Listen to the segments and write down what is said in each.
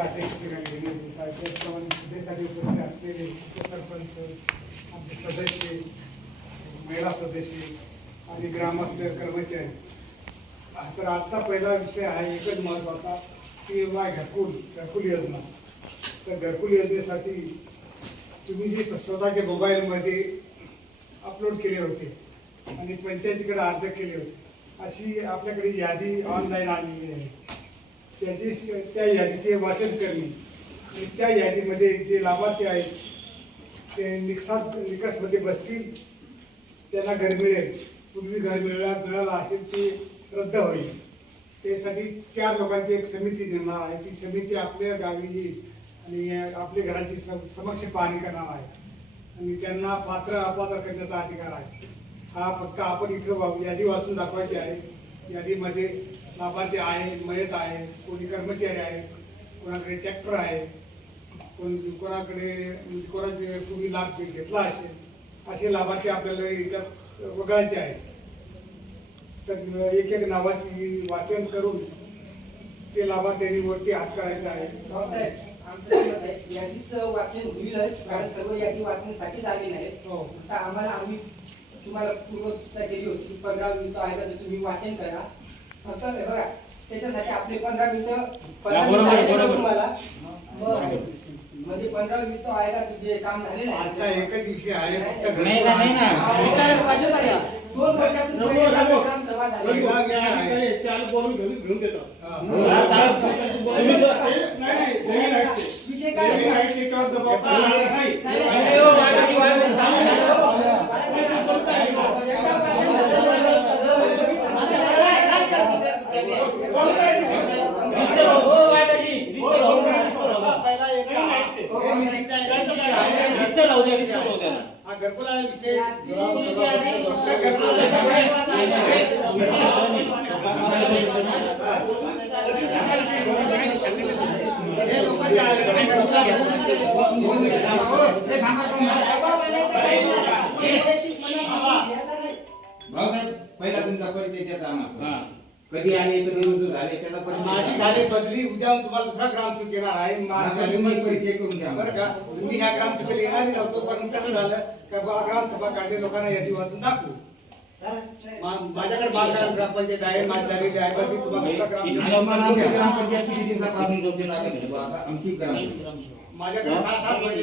अध्यक्षतेखाली घेण्यात येत. त्याचप्रमाणे सभेसाठी उपस्थित असलेले उपसरपंच, आमचे सदस्य, महिला सदस्य आणि ग्रामस्थ कर्मचारी. तर आजचा पहिला विषय आहे एकच महत्त्वाचा की घरकुल योजना. तर घरकुल योजनेसाठी तुम्ही जे स्वतःच्या मोबाईलमध्ये अपलोड केले होते आणि पंचायतीकडे अर्ज केले होते, अशी आपल्याकडे यादी ऑनलाईन आलेली आहे. त्या यादीचे वाचन करणे आणि त्या यादीमध्ये जे लाभार्थी आहेत ते निकषमध्ये बसतील, त्यांना घर मिळेल. पूर्वी घर मिळाला असेल ते रद्द होईल. त्यासाठी 4 लोकांची एक समिती नेमणार आहे. ती समिती आपल्या गावी येईल आणि आपल्या घराची समक्ष पाहणी करणार आहे आणि त्यांना पात्र अपात्र करण्याचा अधिकार आहे. हा फक्त आपण इथं यादी वाचून दाखवायची आहे. यादीमध्ये लाभार्थी आहे, मयत आहे, कोणी कर्मचारी आहे, कोणाकडे ट्रॅक्टर आहे, कोणाचे पूर्वी लाभ घेतला असेल, असे लाभार्थी आपल्याला याच्यात वगळायचे आहेत. तर एक एक नावाची वाचन करून ते लाभार्थ्यांनी वरती हात करायचा आहे. यादीचं वाचन होईलच, कारण सर्व यादी वाचण्यासाठी आलेले आहेत. आता आम्ही तुम्हाला पूर्वसूचना केली होती 15 मिनिटं आहे तर तुम्ही वाचन करा. फक्त बघा त्याच्यासाठी आपले 15 मिनिटं तुम्हाला म्हणजे 15 मिनिटं आहे का तुझे काम झालेलं आहे. आजचा एकच विषय आहे फक्त दोन वर्षातून काम सभा झाली. विषय काय पहिला तुमचा परिचय त्याचा आम्हाला कधी आले कधी रुजू झाले त्याचा माझी झाली बदली. उद्या तुम्हाला दुसरा ग्रामसेवक येणार आहे. माझी परिचय करून द्या बरं का. तुम्ही ह्या ग्रामसभेला येणारच नव्हतो, पण कसं झालं का ग्रामसभा काढली, लोकांना यादी वाचून दाखवू. माझ्याकडे बांधकाम ग्रामपंचायत आहे, माझी झालेली आहे. पण तुम्हाला ग्रामपंचायत किती दिवसापासून आमची माझ्याकडे 6-7 महिने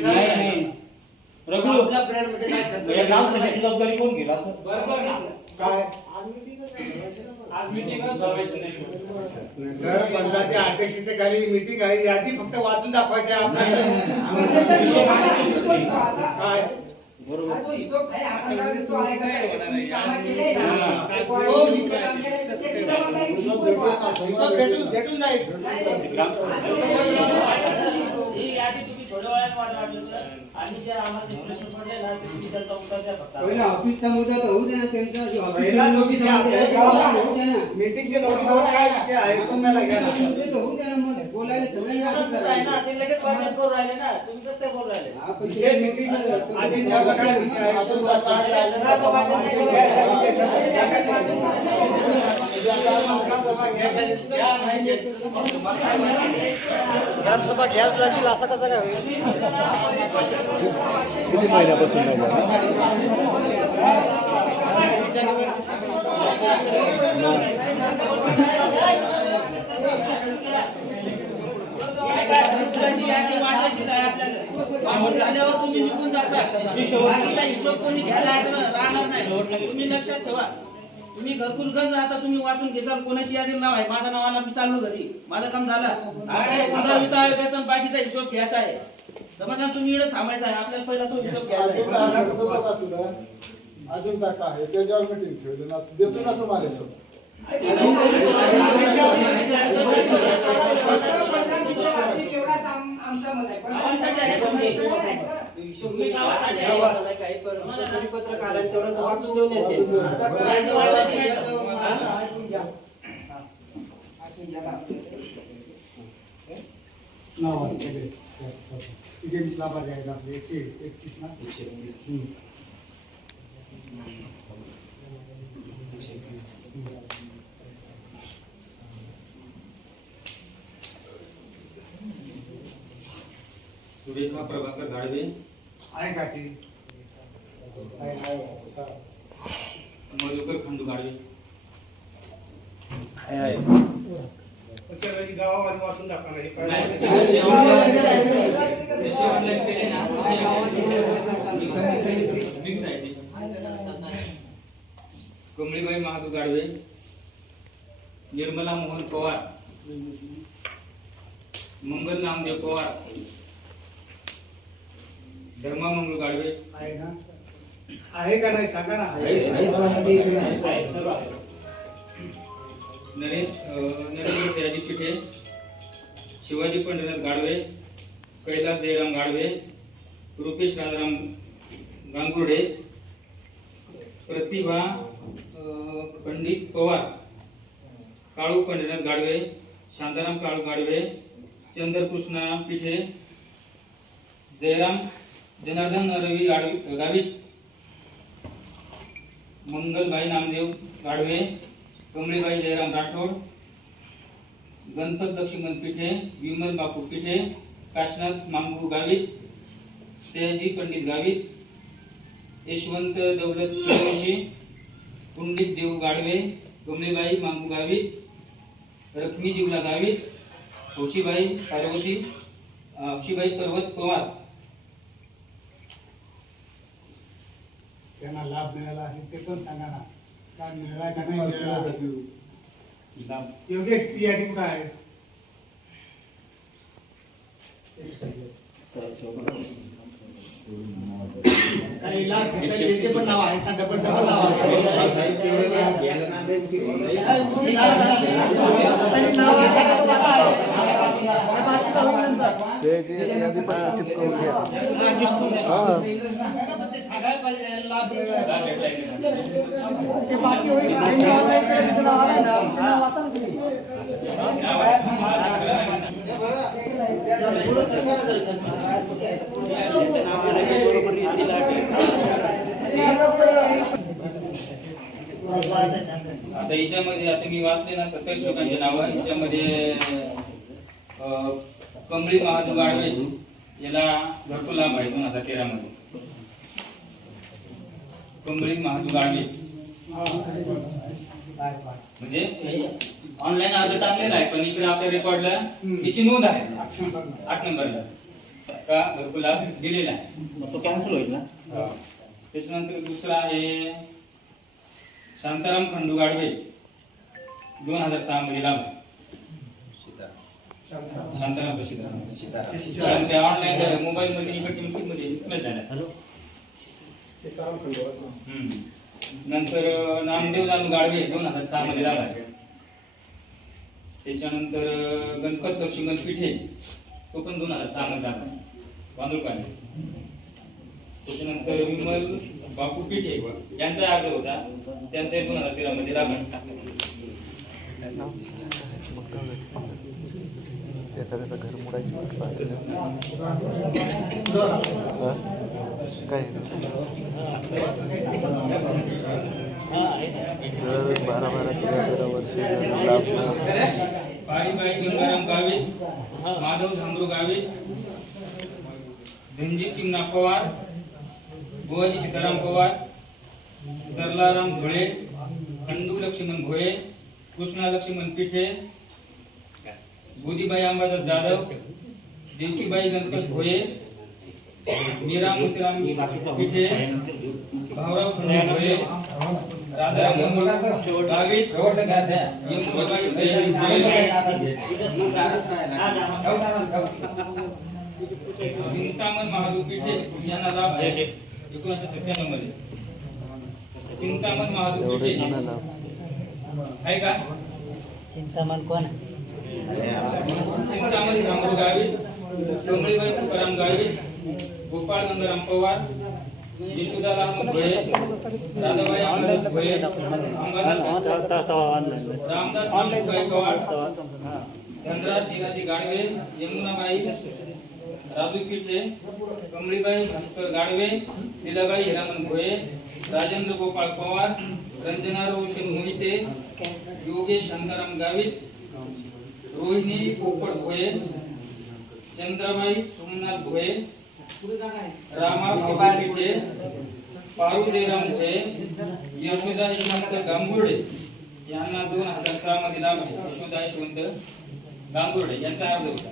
आपल्या ब्रँड मध्ये काय खर्च ग्रामसभेची जबाबदारी कोण घेला सर? काय सरपंचाच्या अध्यक्षतेखाली मीटिंग आहे. यादी फक्त वाचून दाखवायची आहे आपल्याला. काय भेटून जाईल. थोड्या वेळात वाटलं आणि जे आम्हाला प्रश्न पडले ना ते तुम्ही त्याचा उत्तर द्या फक्त. पहिला ऑफिसचा मुद्दा तर होऊ द्या ना, त्यांचा जो पहिला नोटीस होऊ द्या ना. मीटिंगच्या नोटीसवर काय विषय आहे तो मला घ्या. मुद्दे तर होऊ द्या ना, मग बोलायला सगळ्यांना अधिकार आहे. ना ते लगेच वाचन करू राहिले ना, तुम्ही कसं काय बोलू राहिले? विषय मीटिंग अजेंडाला काय विषय आहे तो ग्रामसभा घ्यायच लागेल असं कसं काय होईल? किती महिन्यापासून झाल्यावर तुम्ही निघून जासाल. हिशोब कोणी घ्यायला राहणार नाही. तुम्ही लक्षात ठेवा. तुम्ही घरकुल गंज आता तुम्ही वाचून घेसाल. कोणाची यादी नाव आहे, माझं नाव आलं मी चालू घरी, माझं काम झालं. 15 वित्त आयोगाचा बाकीचा हिशोब घ्यायचा आहे. समजा तुम्ही इकडे थांबायचा आहे. आपल्याला पहिला तो हिशोब घ्यायचा आहे. अजेंडा काय आहे त्याच्यावर मीटिंग ठेवली ना, देतो ना तुम्हाला हिशोब. परिपत्रक आला तेवढं वाचून देऊन येते. लाभार्थी आहेत आपले 131 ना. सुरेखा प्रभाकर गाडवे, आहे का ती मधुकर खंडू गाडवे. त्यावेळी गावामध्ये वाचून दाखवणार हे नाही, कळलं? मिक्स आहे ते. कमळीबाई महादू गाडवे, निर्मला मोहन पवार, मंगल नामदेव पवार, धर्मा मंगळ गाडवे, आहे ना आहे का नाही सांगा ना नरेंद्र सयाजी पिठे, शिवाजी पंढरनाथ गाडवे, कैलास जयराम गाडवे, रुपेश राजाराम गांगुर्डे, प्रतिभा पंडित पवार, काळू पंढरनाथ गाडवे, शांताराम काळू गाडवे, चंद्रकृष्णा पिठे, जयराम जनार्दन रवी गावित, मंगलबाई नामदेव गाडवे, कमळीबाई जयराम राठोड, गणपत लक्ष्मण पिठे, विमल बापू पिठे, काशनाथ मांगू गावित, सयाजी पंडित गावित, यशवंत दौलत सूर्यवंशी, पुंडित देव गाडवे, कमळीबाई मांगू गावित, रखमी जिवला गावित, हौशीबाई पर्वत पवार. त्यांना लाभ मिळाला आहे ते पण सांगा ना काय मिळाला का नाही मिळाला. योगेश ती यादी कुठं आहे काही लाभ भेटले त्याचे पण नाव आहे का डबल डबल नाव सांगायला पाहिजे लाभ आता याच्यामध्ये आता मी वाचले ना 27 लोकांचे नाव. याच्यामध्ये कमळी महादू गाडवे याला भरपूर लाभ आहे 2013 मध्ये. कमळी महादू गाडवे म्हणजे ऑनलाईन अर्ज टाकलेला आहे, पण इकडे आपल्या रेकॉर्डला याची नोंद आहे 8 नंबरला का भरपूर लाभ दिलेला आहे. तो कॅन्सल होईल ना. त्याच्यानंतर दुसरा आहे शांताराम खंडू गाडवे 2006 मध्ये लाभ. शांताराम सीताराम ते ऑनलाईन मोबाईल मध्ये इकडे मध्ये मिसमॅच झाला. नंतर नामदेव लाल गाडवे 2006 मध्ये लाभ आहे. त्याच्यानंतर गणपत लक्ष्मण पिठे तो पण 2006 मध्ये लाभ आहे, बांदुरपाडी. त्याच्यानंतर विमल बापू पिठे यांचा अर्ज होता, त्यांचा 2013 मध्ये लाभ आहे. घर मोडायची काय 12-13 वर्ष लाभ. पारीबाई गंगाराम गावित, माधव झांबरू गावित, धनजी चिमणा पवार, बुवाजी सीताराम पवार, सरलाराम धुळे, खंडू लक्ष्मण भोये, कृष्णा लक्ष्मण पिठे, गोदीबाई अंबादास जाधव, देवकीबाई गणपत भोये, मीरा मोतीराम पिठे, भाऊराव खंडू भोये, राजाराम मंगळ गावित, यमुनाबाई सयाजी भोये, चिंतामण महादू पिठे यांना लाभ आहे 1997 मध्ये. चिंतामण महादू पिठे आहे का? चिंतामण कोण? चिंतामण झांबरू गावित, कमळीबाई तुकाराम गावित, गोपाळ गंगाराम पवार, यशोदाराम भोये, राधाबाई अंबादास भोये, रामदास माणिकबाई पवार, धनराज हिराजी गाडवे, यमुनाबाई राजू पिठे, कमळीबाई भास्कर गाडवे, लीलाबाई हिरामन भोये, राजेंद्र गोपाळ पवार, रंजना रोशन मोहिते, योगेश शांताराम गावित, रोहिणी पोपट भोये, चंद्राबाई सोमनाथ भोये, पुढे जागा आहे. रामा बाबा पिठे, पारू जयराम भोये, यशोदा यशवंत गांगुर्डे यांना 2006 मध्ये लाभ आहे. यशोदा यशवंत गांगुर्डे यांचा अर्ज होता.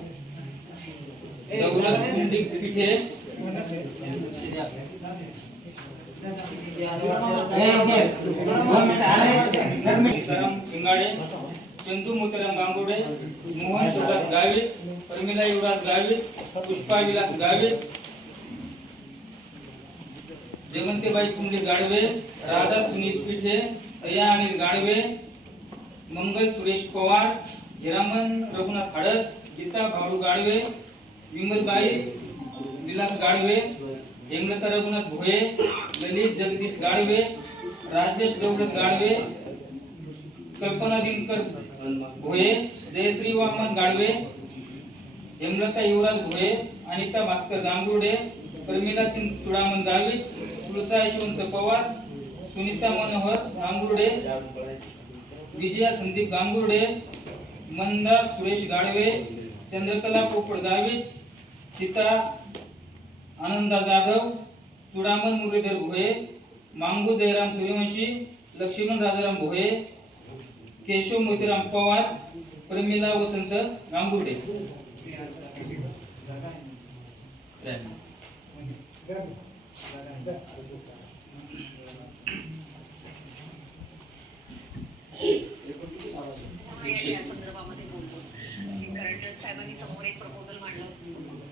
दौलत कुंडी पिठे, सीताराम शिंगाडे, चंदू मोतीराम गांगुर्डे, मोहन शिवदास गावित, प्रमिला युवराज गावित, पुष्पा विलास गावित, जयवंतीबाई पुंडलिक गाडवे, राधा सुनील पिठे, तया अनिल गाडवे, मंगल सुरेश पवार, हिरामन रघुनाथ हडस, गीता भाऊ गाडवे, विमलबाई विलास गाडवे, हेमलता रघुनाथ भोये, ललित जगदीश गाडवे, राजेश दौलत गाडवे, कल्पना दिनकर भोये, जयश्री वामन गाडवे, हेमलता युवराज भोये, अनिता भास्कर गांगुर्डे, प्रमिला चुडामन गावित, तुळसा यशवंत पवार, सुनीता मनोहर गांगुर्डे, विजया संदीप गांगुर्डे, मंदा सुरेश गाडवे, चंद्रकला पोपट गावित, सीता आनंदा जाधव, चुडामन मुरलीधर भोये, मांगू जयराम सूर्यवंशी, लक्ष्मण राजाराम भोये, केशव मोतीराम पवार, प्रमिला वसंत गांगुर्डे.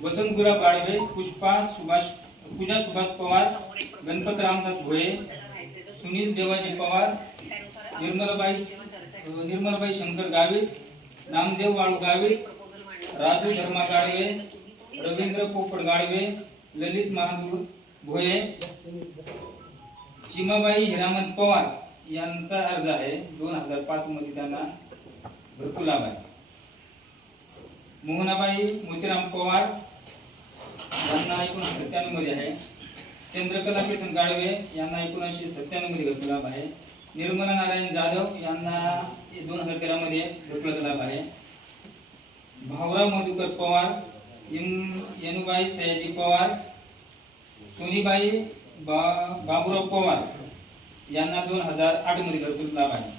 वसंत गुलाब गाडवे, पुष्पा सुभाष, पूजा सुभाष पवार, गणपत रामदास भोये, सुनील देवाजी पवार, निर्मलबाई शंकर गावित, नामदेव वाळू गावित, राजू धर्मा गाडवे, रवींद्र पोपट गाडवे, ललित महादेव भोये, चिमाबाई हिरामन पवार यांचा अर्ज आहे. 2005 मध्ये त्यांना घरकुल लाभ आहे. मोहनाबाई मोतीराम पवार यांना 1997 मध्ये आहे. चंद्रकला किसन गाडवे यांना 1997 मध्ये घरकुल लाभ आहे. निर्मला नारायण जाधव यांना 2013 मध्ये घरकुलाचा लाभ आहे. भाऊराव मधुकर पवार, यनुबाई सयाजी पवार, सोनीबाई बाबुराव पवार यांना 2008 मध्ये घरकुल लाभ आहे.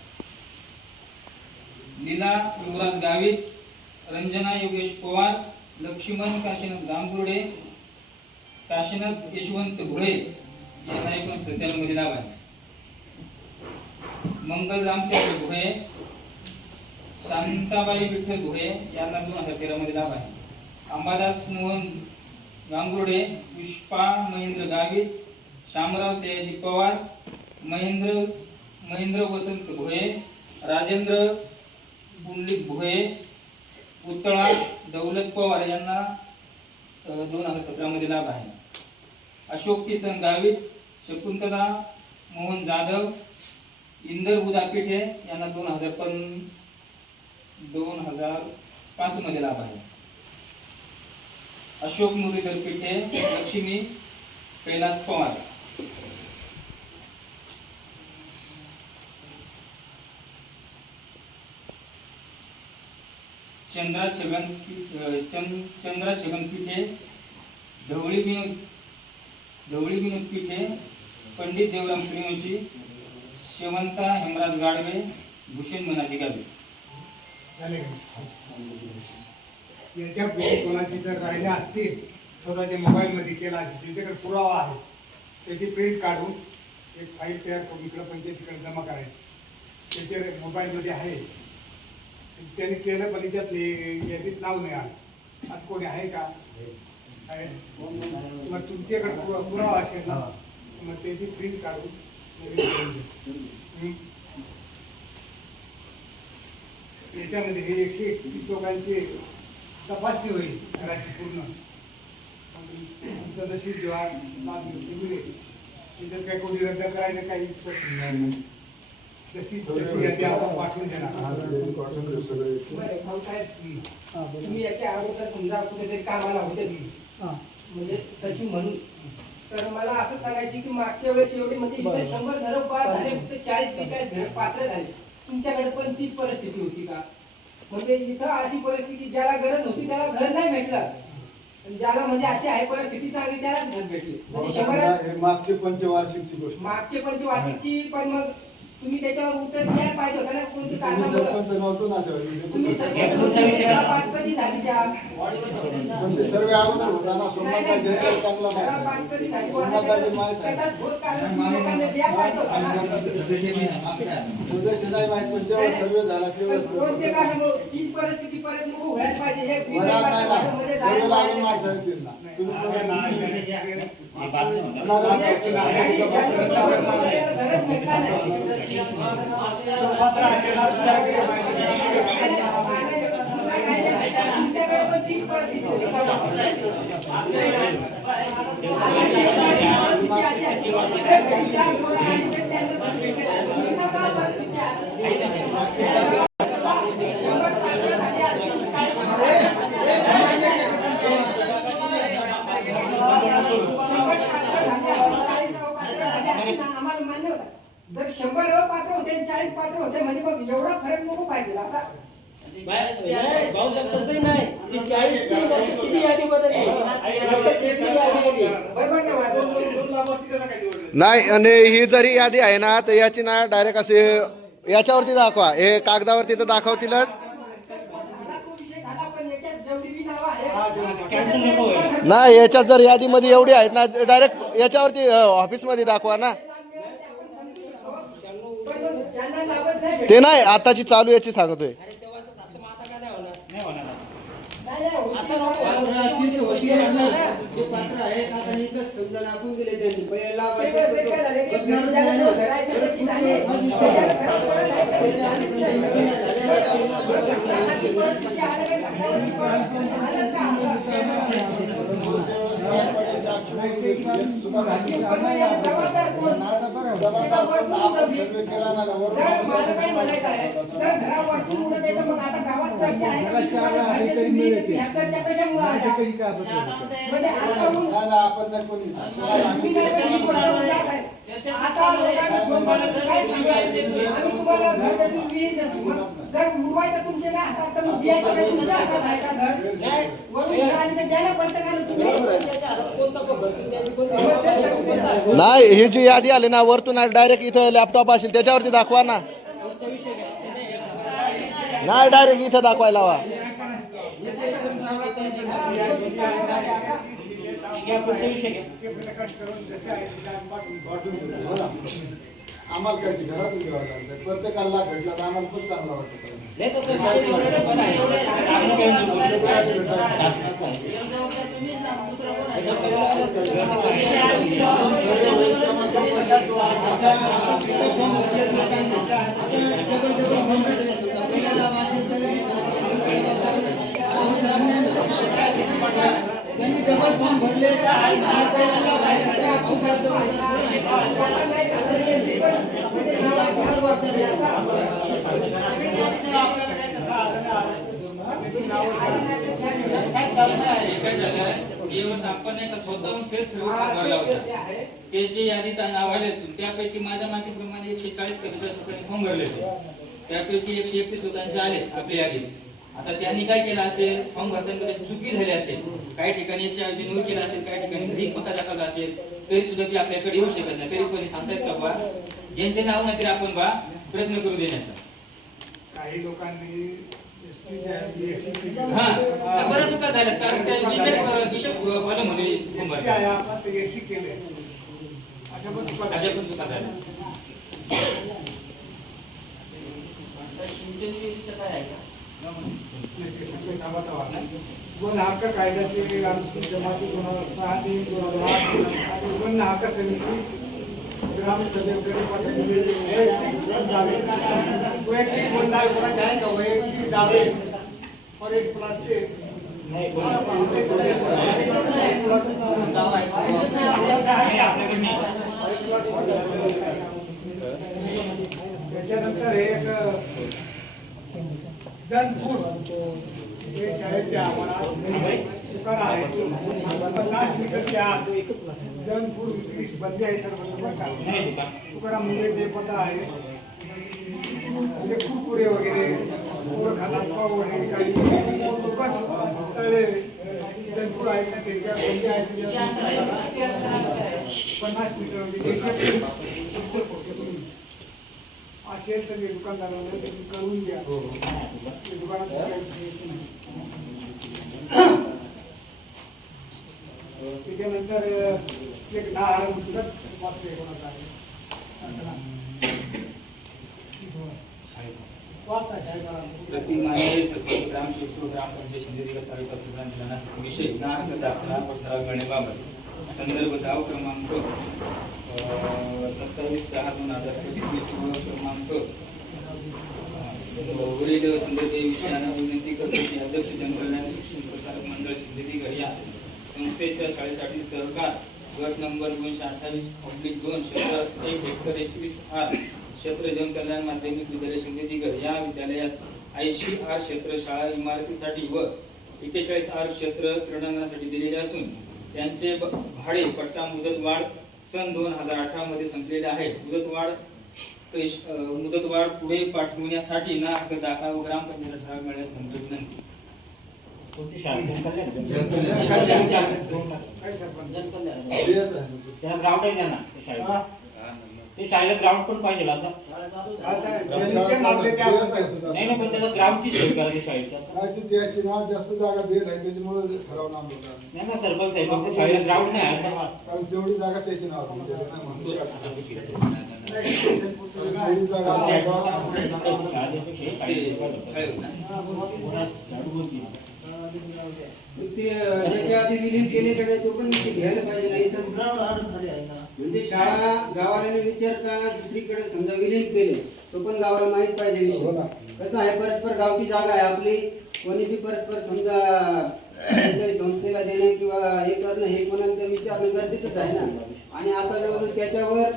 लीला युवराज गावित, रंजना योगेश पवार, लक्ष्मण काशीनाथ गांगुर्डे, काशीनाथ यशवंत भोळे यांना 1997 मध्ये लाभ आहे. मंगल रामचंद्र भोळे, शांताबाई विठ्ठल भोळे यांना 2013 मध्ये लाभ आहे. अंबादास मोहन गांगुर्डे, पुष्पा महेंद्र गावित, शामराव सयाजी पवार, महेंद्र वसंत भोये, राजेंद्र पुंडलिक भोये, पुतळा दौलत पवार यांना 2017 मध्ये लाभ आहे. अशोक किसन गावित, शकुंतला मोहन जाधव, इंदर बुधापिठे यांना 2005 मध्ये लाभ आहे. अशोक मुरलीधर पिठे, लक्ष्मी कैलास पवार. चंद्रा छगन पिठे, ढवळी विनोद पिठे, पंडित देवराम सूर्यवंशी, शेवंता हेमराज गाडवे, भूषण मनाजी गाडवे. याच्या कोणाची जर राहिल्या असतील स्वतःच्या मोबाईल मध्ये केला असेल, ज्याच्याकडे पुरावा आहे त्याची प्रिंट काढून एक फाईल तयार करून इकडे पंचायतीकडे जमा करायची. त्याचे मोबाईल मध्ये आहे, त्याने केलं पण याच्यात यादीत नाव नाही आलं. आज कोणी आहे का? आहे. मग तुमच्याकडे पुरावा असेल ना, मग त्याची प्रिंट काढून याच्यामध्ये हे 131 लोकांची तपासणी होईल घराची पूर्ण. तुमचं नशीब जेव्हा त्याच्यात काही कोणी रद्द करायला काही नाही. जशी यादी आपण पाठवून देणार. तुम्ही याच्या अगोदर समजा कुठेतरी कामाला होते म्हणजे सचिव म्हणून, तर मला असं सांगायचे की मागच्या वेळेस एवढे म्हणजे इथे 100 घरं पार झाले, फक्त 40-45 घर पात्र झाले. तुमच्याकडे पण तीच परिस्थिती होती का? म्हणजे इथं अशी परिस्थिती ज्याला गरज होती त्याला घर नाही भेटलं ज्याला म्हणजे अशी आहे परिस्थिती चांगली त्यालाच घर भेटली म्हणजे शंभरात हे मागचे पंचवार्षिकची गोष्ट. मागचे पंचवार्षिकची पण मग तुम्ही त्याच्यावर उत्तर द्यायला पाहिजे होतं ना कोणती तुम्ही कारणामुळं सरपंच नव्हतो ना तुम्ही तेव्हा. पाच कधी झाली त्या पण ते सर्व अगोदर होता ना सोमनाथराजे यांच्यावर चांगला माहिती आहे. सोमनाथराजे माहित आहे. सदस्य नाही माहित पण जेव्हा सर्व झाला तेव्हाच परिस्थिती परत नको व्हायला पाहिजे हे वरात नाही ना सर्व लागून माणसं येतील ना तुम्ही आम्हाला मान्य होता जर 100 पात्र होते 40 पात्र होते म्हणजे मग एवढा फरक नको पाहिजे असा भाऊसाहेब तसंही नाही ती 40 किती यादी बदलली बरोबर का माझं? नाही आणि ही जरी यादी आहे ना तर याची ना डायरेक्ट असे याच्यावरती दाखवा हे कागदावरती तर दाखवतीलच झाला तो विषय झाला पण याच्यात जेवढी बी नावं आहे नाही याच्यात जर यादीमध्ये एवढी आहेत ना डायरेक्ट याच्यावरती ऑफिसमध्ये दाखवा ना पण मग ज्यांना नावं साहेब ते नाही आताची चालू याची सांगतोय जे पात्र आहे आता इथं समजा लागून गेले त्यांनी पहिला ते काय झाले की ज्याला जो घरायचं त्याची नाही त्याला खरं पडत नाही. घराची परिस्थिती आलं काही घरावरती पडत नाही. आलं का? जबाबदार कोण? आपण सर्वे केला ना जर माझं काय म्हणायचं आहे तर घरावरती मुलं देतं मग आता गावात चर्चा आहे का मी तुम्हाला घरचे तुम्ही ह्याच्या कशामुळे आल्या? म्हणजे आता मग नाही ना आपण नाही कोणी तुम्ही नाही पण ही गोष्ट उदास आहे. आता लोकांना फोन करून काय सांगायचं? आम्ही तुम्हाला घर देतो, विहीर देतो. मग जर उडवायचं तुमच्या नाही हातात तर मग द्यायचं काय तुमच्या हातात आहे का घर? वरून घर आली तर द्यायला पडतं का ना तुम्ही? नाही ही जी यादी आली ना वरतून डायरेक्ट इथं लॅपटॉप असेल त्याच्यावरती दाखवा ना नाही डायरेक्ट इथं दाखवायला हवा आम्हाला काय ते घरातून घ्यावं लागतं प्रत्येकाला भेटला तर आम्हाला खूप चांगला वाटतं डबल फॉर्म भरले आपण एका स्वतःहून सेल्फ भरला होता त्याची यादीत नाव आले त्यापैकी माझ्या माहितीप्रमाणे 140 लोकांनी फॉर्म भरले होते त्यापैकी 131 लोकांचे आले आपल्या यादीत आता त्यांनी काय केलं असेल फॉर्म भरताना कधी चुकी झाली असेल काही ठिकाणी याच्या ऐवजी नोंद केला असेल काही ठिकाणी घरी पत्ता टाकला असेल तरी सुद्धा ती आपल्याकडे येऊ शकत नाही तरी कोणी सांगतायत का बा ज्यांचे नाव नाही तरी आपण बा प्रयत्न करू देण्याचा काही लोकांनी हा बऱ्याच चुका झाल्यात कारण त्या विषय कॉलममध्ये फॉर्म भरतात आपण ते एसी केले अशा पण चुका अशा पण चुका झाल्या वन हक्क कायद्याचे अनुसूचित जमाती 2006 आणि वन हक्क समिती ग्रामीण सभेकडे पाठवलेले वैयक्तिक वन दावे कोणाचे आहे का वैयक्तिक दावे फॉरेस्ट प्लॉटचे त्याच्यानंतर एक जनपूर हे शाळेच्या आवारात दुकान आहे 50 मीटरच्या आत जनपूर विक्री बंदी आहे सर तुकाराम मुंडेचे पत्र आहे म्हणजे कुरकुरे वगैरे पोरखाना पावडे काही बस तळलेले जनपूर आहे आहेत ना त्यांच्या कोणते आहेत ते जरा 50 मीटर म्हणजे 160 फूट असेल तर ते दुकानदाराला ते करून द्या. ते दुकानात द्यायचं नाही. त्याच्यानंतर एक 10 मुद्दत वाचले कोणाचा आहे प्रतिमान्य सरपंच ग्रामसेवक ग्रामपंचायत शिंदे तालुका सुधारणा विषय नाहक दाखला ठराव घेण्याबाबत संदर्भ धाव क्रमांक 27/10/2025 क्रमांक वरील संदर्भ विषयानं विनंती करतो की अध्यक्ष जनकल्याण शिक्षण प्रसारक मंडळ सिंधुदुर्ग या संस्थेच्या शाळेसाठी सहकार गट नंबर 228/2 क्षेत्र 1 हेक्टर 21 आर क्षेत्र जनकल्याण माध्यमिक विद्यालय सिंधुदुर्ग या विद्यालयास 80 आर क्षेत्र शाळा इमारतीसाठी व 41 आर क्षेत्र क्रीडांगणासाठी दिलेले असून त्यांचे भाडे पट्टा मुदतवाढ सन 2018 मध्ये संपलेले आहे. मुदतवाढ पुढे पाठवण्यासाठी ना हक्क दाखला व ग्रामपंचायत ठराव मिळण्यास विनंती. कोणती शाळा? काय सरपंच त्याला ग्राउंड आहे ना शाळेत. ते शाळेला ग्राउंड पण पाहिजे असं नाही ना, पण त्याला ग्राउंडची सोय करायची शाळेच्या. त्याची ना जास्त जागा देत आहे त्याच्यामुळे ठराव नाव नाही ना सरपंच साहेब, फक्त शाळेला ग्राउंड नाही असं. कारण तेवढी जागा त्याची नाव ते त्याच्या आधी विलीन केले का नाही तो पण विषय घ्यायला पाहिजे. नाही तर म्हणजे शाळा गावाला विचारता दुसरीकडे समजा विलीन केले तो पण गावाला माहित पाहिजे विषय. कसं आहे, परस्पर गावची जागा आहे आपली, कोणी बी परस्पर समजा कोणत्याही संस्थेला देणे किंवा हे करणं हे कोणाला विचारणं गरजेचंच आहे ना. आणि आता जवळ त्याच्यावर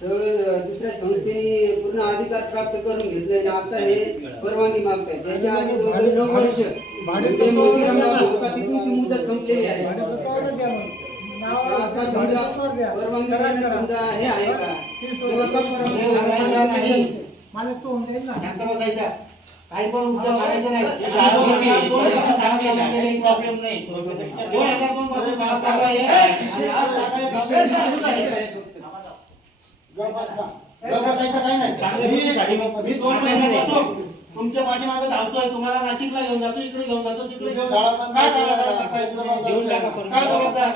सगळं दुसऱ्या संस्थेने पूर्ण अधिकार प्राप्त करून घेतले आणि आता हे परवानगी मागताय. त्याच्या आधी जवळ 9 वर्ष तिथून ती मुदत संपलेली आहे. आता समजा परवानगी समजा हे आहे का किंवा का परवानगी मला तो म्हणेल ना शांत बसायचा. काही पण उद्या करायचं नाही. प्रॉब्लेम नाही. 2002 पासून शाळा चालू आहे. बसायचं काही नाही. मी 2 महिन्यापासून तुमच्या पाठीमागे धावतोय. तुम्हाला नाशिकला घेऊन जातो, इकडे घेऊन जातो, तिकडे घेऊन जातो. काय जबाबदार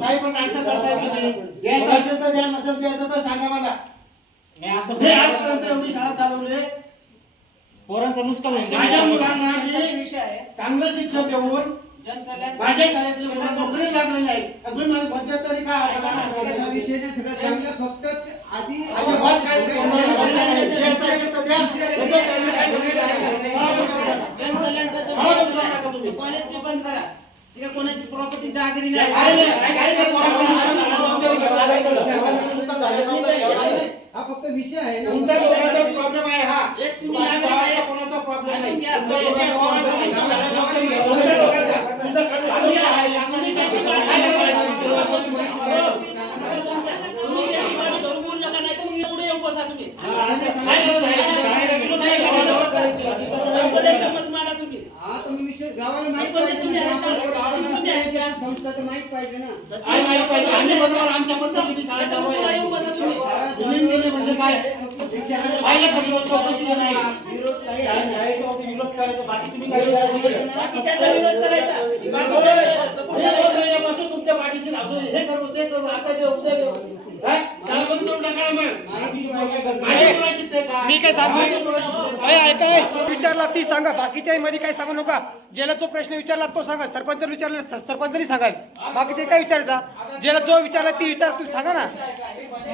काही पण नाटक करताय की नाही? द्यायचं असेल तर द्या, नसेल द्यायचं तर सांगा मला. हे आजपर्यंत एवढी शाळा चालवली. पोरांचं नुकसान माझ्या मुलांना मी चांगलं शिक्षण देऊन माझ्या शाळेतली मुलं नोकरी लागलेली आहे. तुम्ही मला मध्यंतरी काय असा विषय नाही, सगळं चांगलं. फक्त आधी अजिबात काही द्यायचं असेल तर कॉलेज बंद करा. तिला कोणाची प्रॉपर्टी जागिरी नाही. हा फक्त विषय आहे ना. तुमचा लोकांचा प्रॉब्लेम आहे हा. एक तुम्ही माझ्या गावाचा कोणाचा प्रॉब्लेम नाही. तुमच्या लोकांचा प्रॉब्लेम आहे. तुमच्या लोकांचा तुमचा काढून आहे. तुम्ही त्याची गाडी धरून बोलू नका, नाही तर मी एवढे येऊ बसा तुम्ही. मत मांडा तुम्ही. हा तुम्ही विषय गावाला माहित पाहिजे ना. संस्था तर माहित पाहिजे ना. माहित पाहिजे. आम्ही बरोबर आमच्या पद्धतीने शाळा चालवायला येऊ बसा तुम्ही. तुम्ही म्हणजे काय पाहिलं का विरोध उपस्थित नाही. विरोध नाही आहे. विरोध करायचा, बाकी तुम्ही बाकीच्यांना विरोध करायचा. मी 2 महिन्यापासून तुमच्या पाठीशी धावतो. हे करू ते करू, आता देऊ उद्या देऊ. त्याला बंद करून टाका मग. माझी तुला शिकते का? मी काय सांगू? माझी तुला शिकते का? ऐकाय विचारला ती सांगा, बाकीच्या मध्ये काय सांगू नका. ज्याला जो प्रश्न विचारला तो सांगा. सरपंच विचारला सरपंचनी सांगायला, बाकीचे काय विचारायचा. ज्याला जो विचारला ती विचार तुम्ही सांगा ना.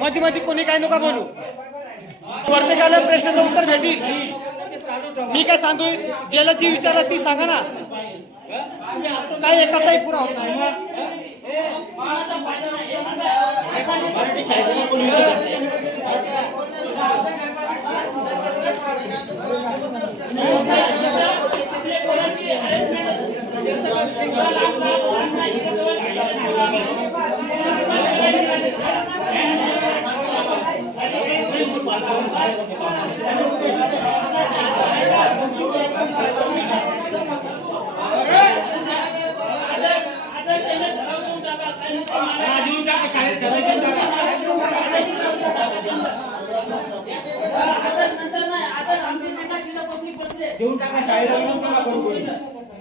मध्ये मध्ये कोणी काय नका बोलू. प्रत्येकाला प्रश्नाचं उत्तर भेटील. मी काय सांगू, ज्याला जी विचारला ती सांगा ना. काय एकाचाही पुरा होत नाही. देऊन टाका शाळेला विनंती नका करू कोणी.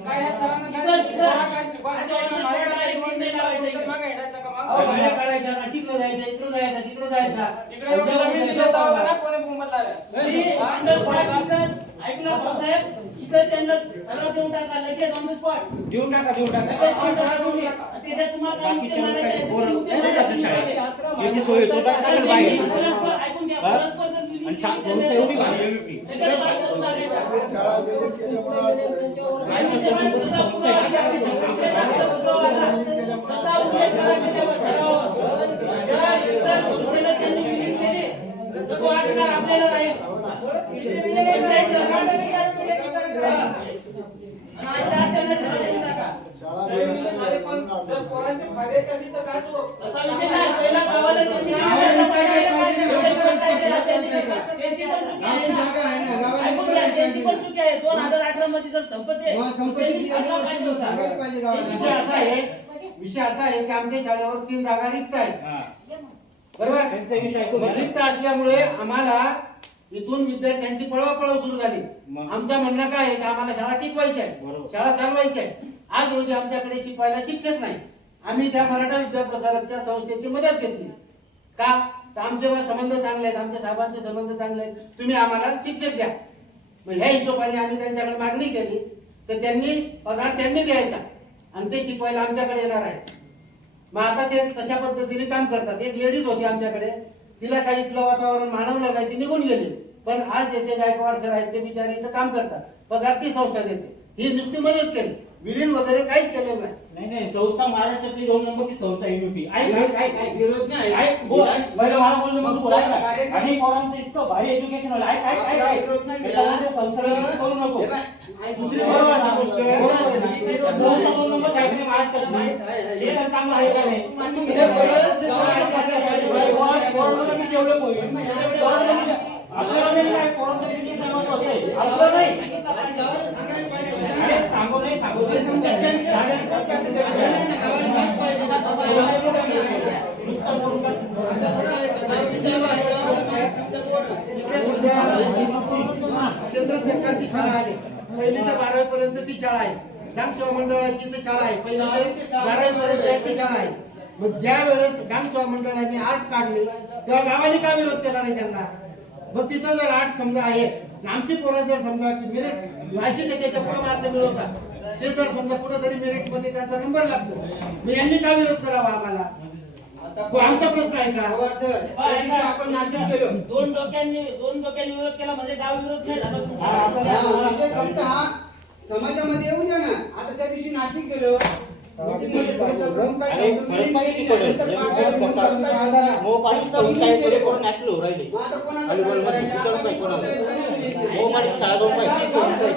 काय या सरांना काय इथं- इथं- काय शिकवायचं आता का? माहिती इथं- नाही, दोन दिवस लागले, इथं- मागे हिंडायचं का? अहो, मागे गाड्या काढायच्या, नाशिकला जायचं, इकडं जायचं, तिकडं जायचा. इकडे एवढी जमीन दिली होता ना, कोणी बोंबलला रे? तरी on the spot इथं ऐकलं साहेब, इथं त्यांना ठराव देऊन टाका लगेच ऑन द स्पॉट. देऊन टाका देऊन टाका. लगेच देऊन टाका तुम्ही. त्याच्यात तुम्हाला काय मुद्दे मांडायचे आहेत, ते मुद्दे नाही मांडा जात तुम्ही शाळेत. पहिले. याची सोय होती का? टाकलं बाहेर. परस्पर ऐकून घ्या, हा? परस्पर जर आणि संस्था एवढी भारी आहे की. लगेच बाहेर करून टाकायचं. शाळा विलीन केल्यामुळे अडचण आणि ते सांगतो संस्था आहे. आपली कसा उल्लेख करा त्याच्यावर ठरावावर. ज्या इतर संस्थेला त्यांनी विलीन केले, तो अधिकार आपल्याला राहील. पंचायत आणि आजच्या आज त्यांना ठराव देऊन टाका. शाळा अरे पण जर पोरांचे फायदे असेल तर काय तू असा विषय नाही. पहिला गावाला त्यांनी विचारलं पाहिजे. एवढे पैसे आहे त्याला त्यांनी त्यांची पण चुकी आहे ना. जागा आहे ना, गावाला ऐकून घ्या, त्यांची पण चुकी आहे. 2018 मध्ये जर संपत्ती आहे, मग संपत्ती त्यांनी किती सांगायला आहे? पाहिजे होतं. सांगायला पाहिजे गावाला. त्यांची विषय पण असा आहे, विषय असा आहे की आमच्या शाळेवर 3 जागा रिक्त आहेत. हा. बरोबर. त्यांचा विषय ऐकून मग घ्या. रिक्त असल्यामुळे आम्हाला इथून विद्यार्थ्यांची पळवापळव सुरू झाली. मग? आमचं म्हणणं काय आहे की आम्हाला शाळा टिकवायची आहे, बरोबर. शाळा चालवायची आहे. आज रोजी आमच्याकडे शिकवायला शिक्षक नाही. आम्ही त्या मराठा विद्याप्रसारकच्या संस्थेची मदत घेतली. का तर आमचे संबंध चांगले आहेत, आमच्या साहेबांचे संबंध चांगले आहेत, तुम्ही आम्हाला शिक्षक द्या. मग ह्या हिशोबाने आम्ही त्यांच्याकडे मागणी केली तर त्यांनी पगार त्यांनी द्यायचा आणि ते शिकवायला आमच्याकडे येणार आहे. मग आता ते तशा पद्धतीने काम करतात. एक लेडीज होती आमच्याकडे, तिला काही इथलं वातावरण मानवलं नाही, ती निघून गेली. पण आज येथे गायकवाड सर आहेत, ते बिचारे इथं काम करतात, पगार ती संस्था देते. ही नुसती मदत केली, विलीन वगैरे काहीच केलेलं नाही. नाही नाही संस्था महाराष्ट्रातली 2 नंबरची संस्था एमपी आहे. विरोध नाही. बरं मला बोललो मग बोला ना. आणि पोरांचं इतकं भारी एज्युकेशन होईल. आपला विरोध नाही केला. संस्था करू नको. दुसरी महत्वाची गोष्ट संस्था 2 नंबर काय नाही महाराष्ट्रात नाही. हे तर चांगलं आहे का नाही? पोरांना मी डेव्हलप होईल. आपल्याला नाही काय पोरांचं education महत्वाचं आहे. आपलं नाही. अरे सांगू नाही सांगू नाही. नुसतं बोलून काय? केंद्र सरकारची शाळा आहे, 1ली ते 12वी पर्यंत ती शाळा आहे. ग्रामसेवा मंडळाची इथे शाळा आहे, 1ली ते 12वी पर्यंत याची शाळा आहे. मग ज्या वेळेस ग्रामसेवा मंडळाने 8 काढले तेव्हा गावाने का विरोध केला नाही त्यांना? मग तिथं जर 8 समजा आहे, आमची पोरं जर समजा मेरिट 80% पुढे मार्क मिळवतात, ते जर समजा कुठेतरी मेरिट मध्ये त्यांचा नंबर लागतो, मग यांनी का विरोध करावा आम्हाला? तो आमचा प्रश्न आहे का? आपण नाशिक केलो. दोन डोक्यांनी विरोध केला म्हणजे गाव विरोध नाही झाला तुमचा. विषय फक्त हा समाजामध्ये येऊ द्या ना. आता त्या दिवशी नाशिक गेलो, मीटिंगमध्ये समजा प्रमुख काय अरे सांगतो, फरक पाहिजे की पडेल. नंतर काय सांगतो, मोपाळी संस्था आहे सगळे पोरं नॅशनल होऊ राहिले. मग आता कोणाला करायचं? आता पाहिजे कोणाला? कोणाला? मोपाळी शाळा जाऊन पाहिजे. ती संस्था आहे.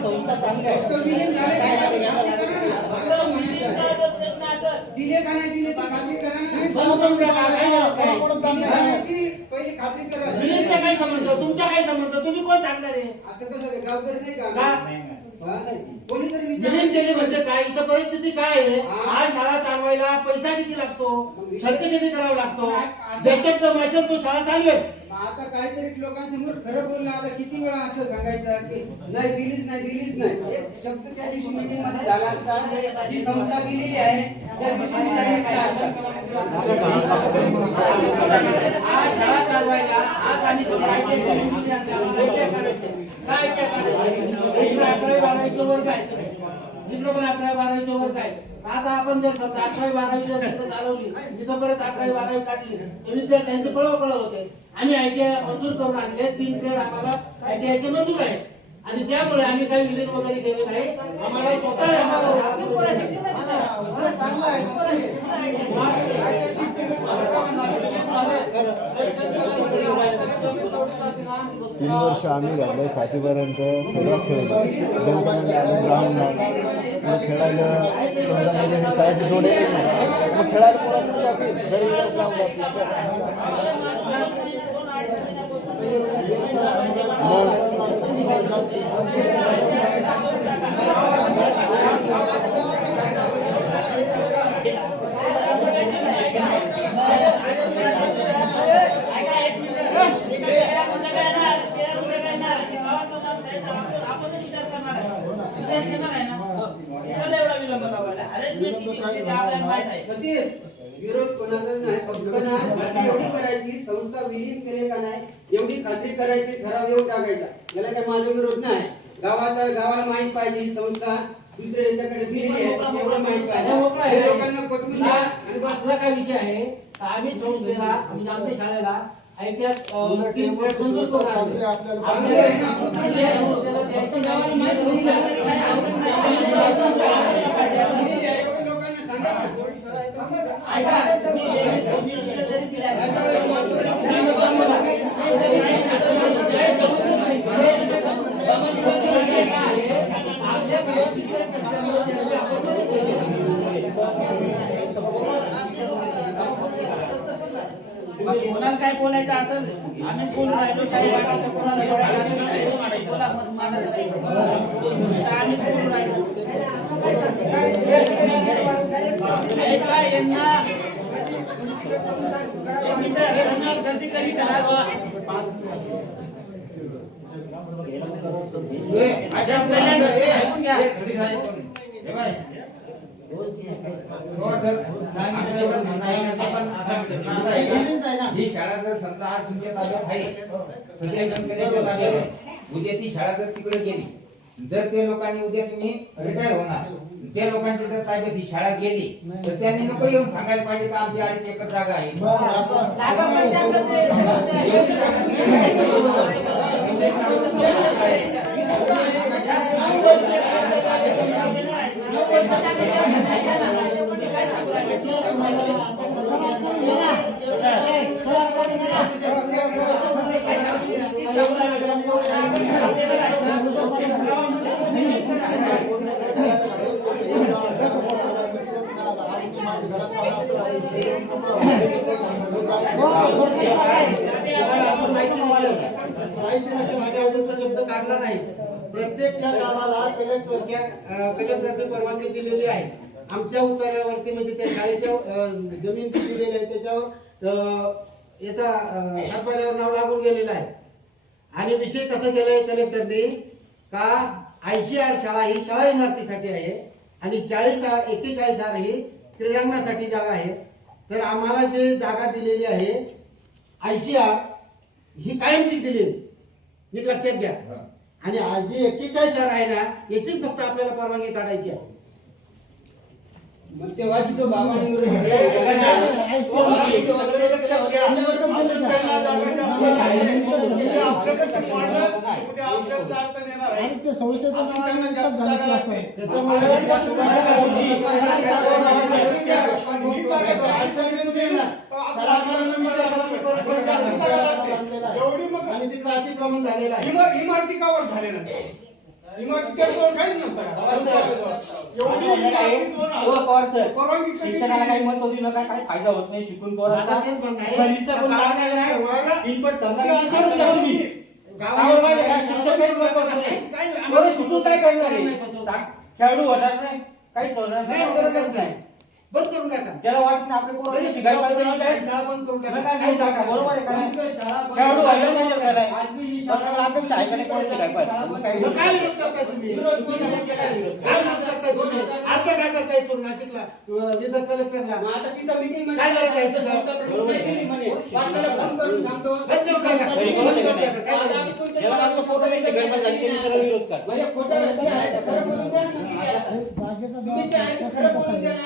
संस्था चांगली आहे. फक्त विलीन झाले का? मला म्हणायचं आहे. प्रश्न असं दिले का नाही दिले ती खात्री करा ना. समजून घ्या, काय झालं काय? दिल्याची पहिली खात्री करा. विलीनचा काय संबंध? तुमचा काय संबंध? तुम्ही कोण सांगणार आहे? असं कसं गावकरी नाही का? का? हा? कोणीतरी विलीन केली म्हणजे काय? इथं परिस्थिती काय आहे? हा. आज शाळा चालवायला पैसा किती लागतो, खर्च किती करावा लागतो? ज्याच्यात दम असेल तो शाळा चालवेल. आता काहीतरी लोकांसमोर खरं बोलणं. आता किती वेळा असं सांगायचं की नाही दिलीच नाही. एक शब्द त्या दिवशी मीटिंग मध्ये झाला असता, ही संस्था दिलेली आहे त्या दिवशी मी सांगितलं असतं. आज शाळा चालवायला आज आम्ही काय केलं? काय करायचं? इकडे 11वी-12वीचे वर्ग आहेत, इकडे पण 11वी-12वीचे वर्ग आहेत. आता आपण जर समजा 11वी-12वी जर तिथं चालवली, तिथं परत 11वी-12वी काढली तर विद्यार्थ्यांची पळवपळ होते. आम्ही ITI मंजूर करून आणले, 3 ट्रेड आम्हाला ITIचे मंजूर आहेत आणि त्यामुळे आम्ही काही विलीन वगैरे केले नाही. आम्हाला स्वतः तीन वर्ष आम्ही घातलं 7वीपर्यंत सगळं खेळलो. ग्राउंड मग खेळायला समजा म्हणजे शाळेची जोडे मग खेळायला कोणाला घरी ग्राउंड असलं ते आपल्याला माहित आहे. सतीश, विरोध कोणाचा नाही, फक्त ना गोष्टी एवढी करायची, संस्था विलीन केले का नाही एवढी खात्री करायची, ठराव येऊन टाकायचा. याला काय माझा विरोध नाही. गावाला माहित पाहिजे ही संस्था दुसऱ्या याच्याकडे दिलेली आहे एवढं माहित पाहिजे. हे लोकांना पटवून द्या. आणि बस दुसरा काय विषय आहे, आम्ही संस्थेला म्हणजे आमच्या शाळेला ऐक्यात 3 पॉईंट मंजूर करून आणले. आपल्याला संस्थेला द्यायची गावाला माहित होईल का? लोकांना सांगा ना. ऐका, तुम्ही जरी दिले असेल, कोणाला काय बोलायचं असेल आम्ही बोलून राहिलो काही बाकीचं कोणाला बोलायचं असेल, बोला, आम्ही बोलून राहिलो. ऐका, यांना एक मिनिटं, यांना गर्दी कमी करा बुवा. ऐकून घ्या. ही शाळा जर समजा आज तुमच्या ताब्यात आहे, सगळ्या ताब्यात आहे, उद्या ती शाळा जर तिकडे गेली, जर ते लोकांनी उद्या तुम्ही रिटायर होणार, त्या लोकांची जर ताब्यात ही शाळा गेली तर त्यांनी नको येऊन सांगायला पाहिजे का आमची 2.5 एकर जागा आहे. माहिती नसेल, आम्ही अजून तो शब्द काढला नाही. प्रत्यक्षात आम्हाला कलेक्टरने परवानगी दिलेली आहे. आमच्या उतार्यावरती म्हणजे त्या शाळेच्या जमीन दिलेली आहे त्याच्यावर याचा सरपाऱ्यावर नाव लागून गेलेलं आहे. आणि विषय कसा केलाय कलेक्टरने का ICR शाळा ही शाळा इमारतीसाठी आहे आणि 41,000 ही क्रीडांगणासाठी जागा आहे. तर आम्हाला जे जागा दिलेली आहे ICR ही कायमची दिलेली, नीट लक्षात घ्या. आणि आज जी 41,000 आहे ना याचीच फक्त आपल्याला परवानगी काढायची आहे. मग तेव्हाची तो बाबांनी आणि तिकडे अतिक्रमण झालेलं आहे. इमारती कावर झाले ना, इमारतीच्या जवळ काहीच शिक्षणाला काही महत्व दिलं का काही फायदा होत नाही, शिकून पोरांचा शिक्षक शिकून काय करणार आहे, खेळाडू होणार नाही, काहीच होणार नाही. बंद करून टाका. त्याला वाटतं आपले पोरं शिकायला पाहिजे, शाळा बंद करून टाका. काय टाका, बरोबर आहे का नाही? खेळाडू व्हायला पाहिजे त्याला. अपेक्षा आहे का नाही कोणी शिकायला पाहिजे? मग काय विरोध करताय तुम्ही? काय विरोध करताय तुम्ही? आता काय करताय तुम्ही नाशिकला जिल्हा कलेक्टरला? काय करताय तसं? बंद करून सांगतो. बंद करून टाका. बंद करून टाका. काय करताय? जेव्हा आपलं पोरं नाही गडबड झाली की त्याला विरोध कर. तुम्ही जे आहे ते खरं बोलून द्या ना.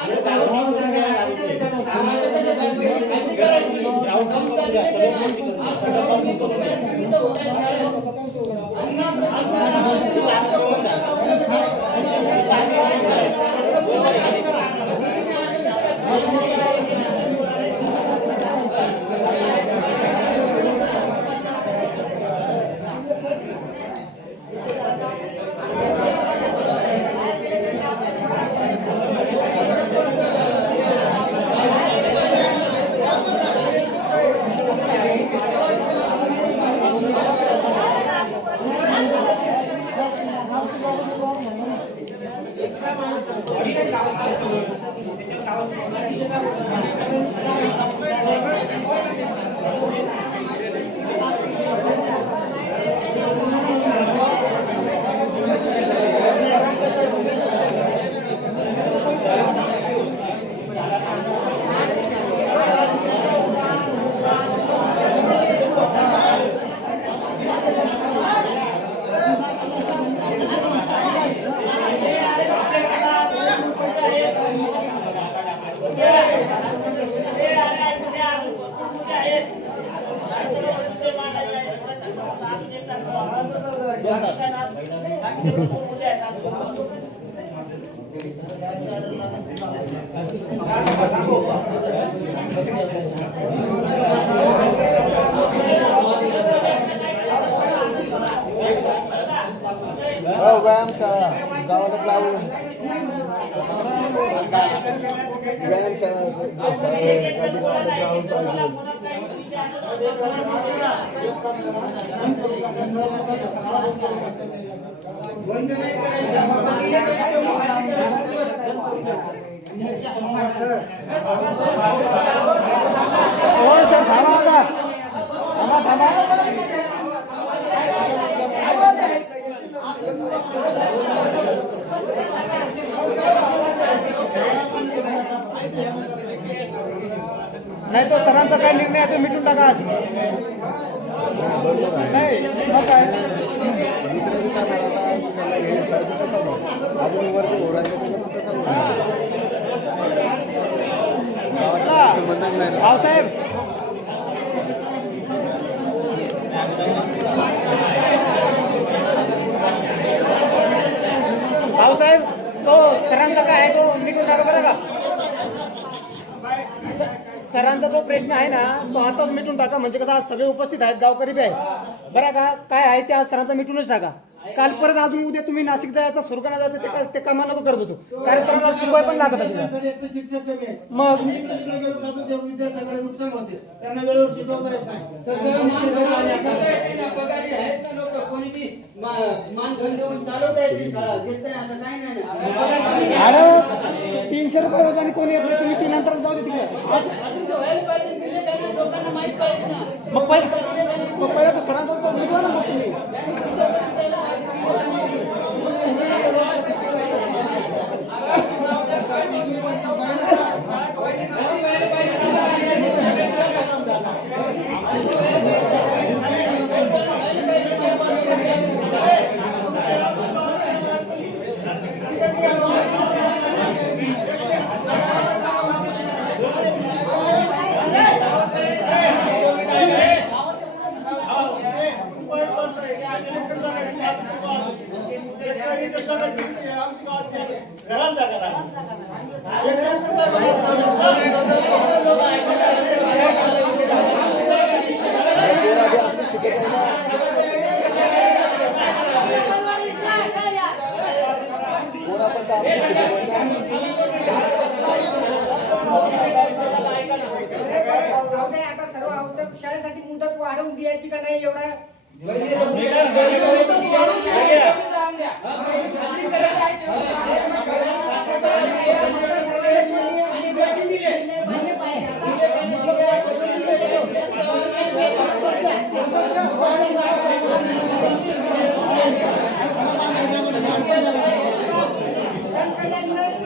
हो व्यायामशाळा गावाला लावून बंद नाही करायचं. हो सर थांबा आता थांबा नाही तो सरांचा काय निर्णय आहे तो मिटून टाका नाही मग काय अजून वरती भाऊसाहेब भाऊसाहेब तो सरांचा काय आहे तो मिटून टाका बरं का सरांचा जो प्रश्न आहे ना तो आताच मिटून टाका म्हणजे कसं आज सगळे उपस्थित आहेत गावकरी बी आहेत बरं का काय आहे ते आज सरांचा मिटूनच टाका काल परत अजून उद्या तुम्ही नाशिक जायचं सुरगाणा जायचं ते कामा नको करत बसू कारण सरांना शिकवाय पण लागत शिक्षक कमी आहे. मग मी तिकडे गेलो का तर त्या विद्यार्थ्याकडे नुकसान होते त्यांना वेळेवर शिकवता येत नाही. तसं पगारी आहेत ना लोक कोणी बी मानधन देऊन चालवता येते शाळा देत नाही असं काही नाही ना. अरे 300 रुपये रोज आणि कोणी येत नाही तुम्ही ती नंतर जाऊ दे तिकडे अजून तर व्हायला पाहिजे दिले त्यांना लोकांना माहित पाहिजे ना. मग पहिला तो सरांचा तो मिटवा ना मग तुम्ही आता सर्व आवश्यक शाळेसाठी मुदत वाढवून द्यायची का नाही एवढा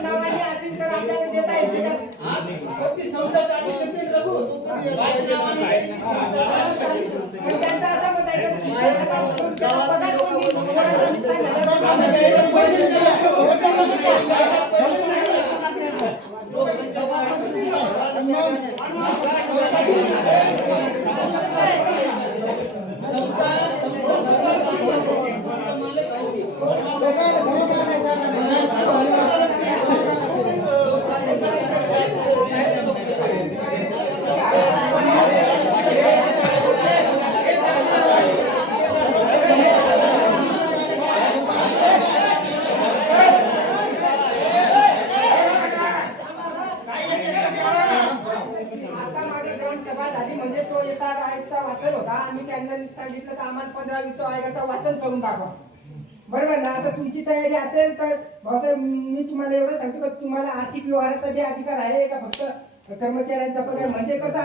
नावाने असेल तर आपल्याला देता येईल का? त्यांचं असं मत आहे की शिक्षकांना पगार कोणी मुलांना नुकसान वाचन होता आम्ही त्यांना सांगितलं की आम्हाला 15-20 आयोगाचं वाचन करून दाखवा बरोबर ना. आता तुमची तयारी असेल तर भाऊसाहेब मी तुम्हाला एवढं सांगतो की तुम्हाला आर्थिक व्यवहाराचा बी अधिकार आहे का फक्त कर्मचाऱ्यांचा पगार म्हणजे कसा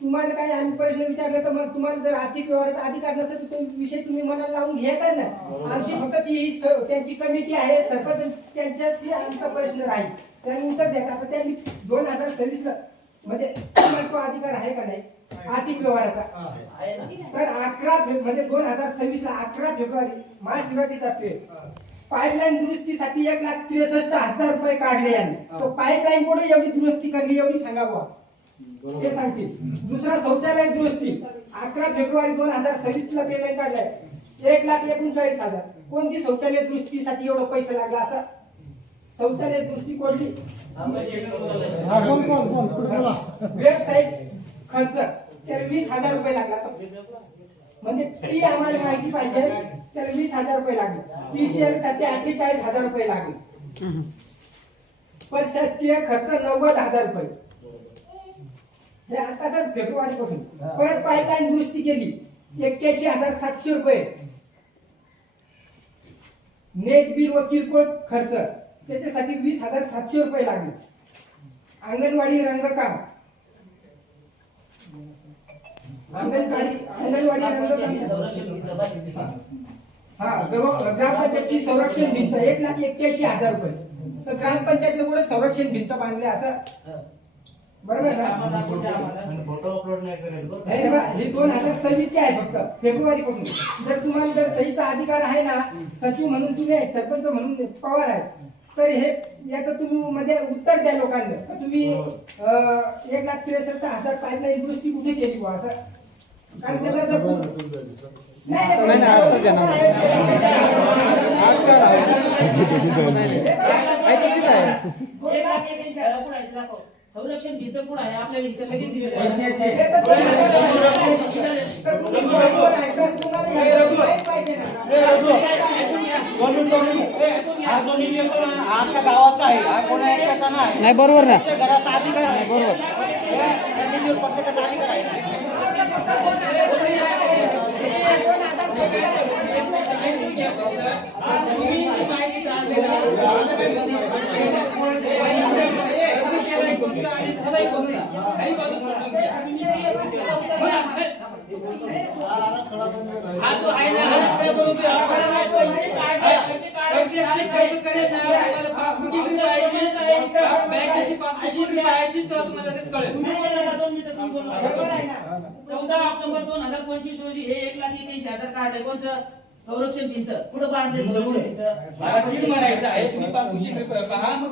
तुम्हाला काही आम्ही प्रश्न विचारले तर मग तुम्हाला जर आर्थिक व्यवहाराचा अधिकार नसेल तर तो विषय तुम्ही मनाला लावून घ्यायचा ना. आमची फक्त ती त्यांची कमिटी आहे सरपंच त्यांच्याशी आमचा प्रश्न राहील त्यांनी उत्तर द्या. आता त्यांनी 2026 ला म्हणजे तो अधिकार आहे का नाही आर्थिक व्यवहाराचा तर 11 म्हणजे 2026 ला 11 फेब्रुवारी महाशिवरात्रीचा पाईपलाईन दुरुस्तीसाठी 1,63,000 रुपये काढले यांनी. तो पाईपलाईन कुठे एवढी दुरुस्ती करली एवढी सांगा बुवा ते सांगतील. दुसरा शौचालय दुरुस्ती 11 फेब्रुवारी 2026 ला पेमेंट काढलाय 1,39,000. कोणती शौचालय दृष्टीसाठी एवढं पैसे लागला असा? शौचालय दृष्टी कोणती? वेबसाईट खर्च तर 20,000 रुपये लागला. म्हणजे ती आम्हाला माहिती पाहिजे. तर 20,000 रुपये लागले. TCL साठी 48,000 रुपये लागले. प्रशासकीय खर्च 90,000 रुपये. हे आताच फेब्रुवारी पासून. परत पाईपलाईन दुरुस्ती केली 81,700 रुपये. नेट बिल व किरकोळ खर्च त्याच्यासाठी 20,700 रुपये लागले. अंगणवाडी रंगकाम ग्रामपंचायतची संरक्षण भिंत 1,81,000 रुपये. तर ग्रामपंचायतला कुठे संरक्षण भिंत बांधले असं बरोबर ना? हे 2026 चे आहे फक्त फेब्रुवारी पासून. जर तुम्हाला जर सहीचा अधिकार आहे ना, सचिव म्हणून तुम्ही आहे, सरपंच म्हणून पवार आहे, तर हे याचं तुम्ही मध्ये उत्तर द्या लोकांना. तुम्ही 1,63,000 पाईपलाईन दुरुस्ती कुठे केली बुवा असं? कारण त्याला संरक्षण भिंत कुठं आहे आपल्याला इथं लगेच दिसत आमच्या गावाचा आहे, हा कोणा एकाचा नाही. बरोबर ना? घराचा अधिकार आहे. बरोबर. प्रत्येकाचा अधिकार आहे. चौदा ऑक्टोबर 2025 रोजी हे 1,81,000 काढले. कोणतं संरक्षण भिंत कुठं बांधले? संरक्षण भिंत म्हणायचं आहे. तुम्ही पहा मग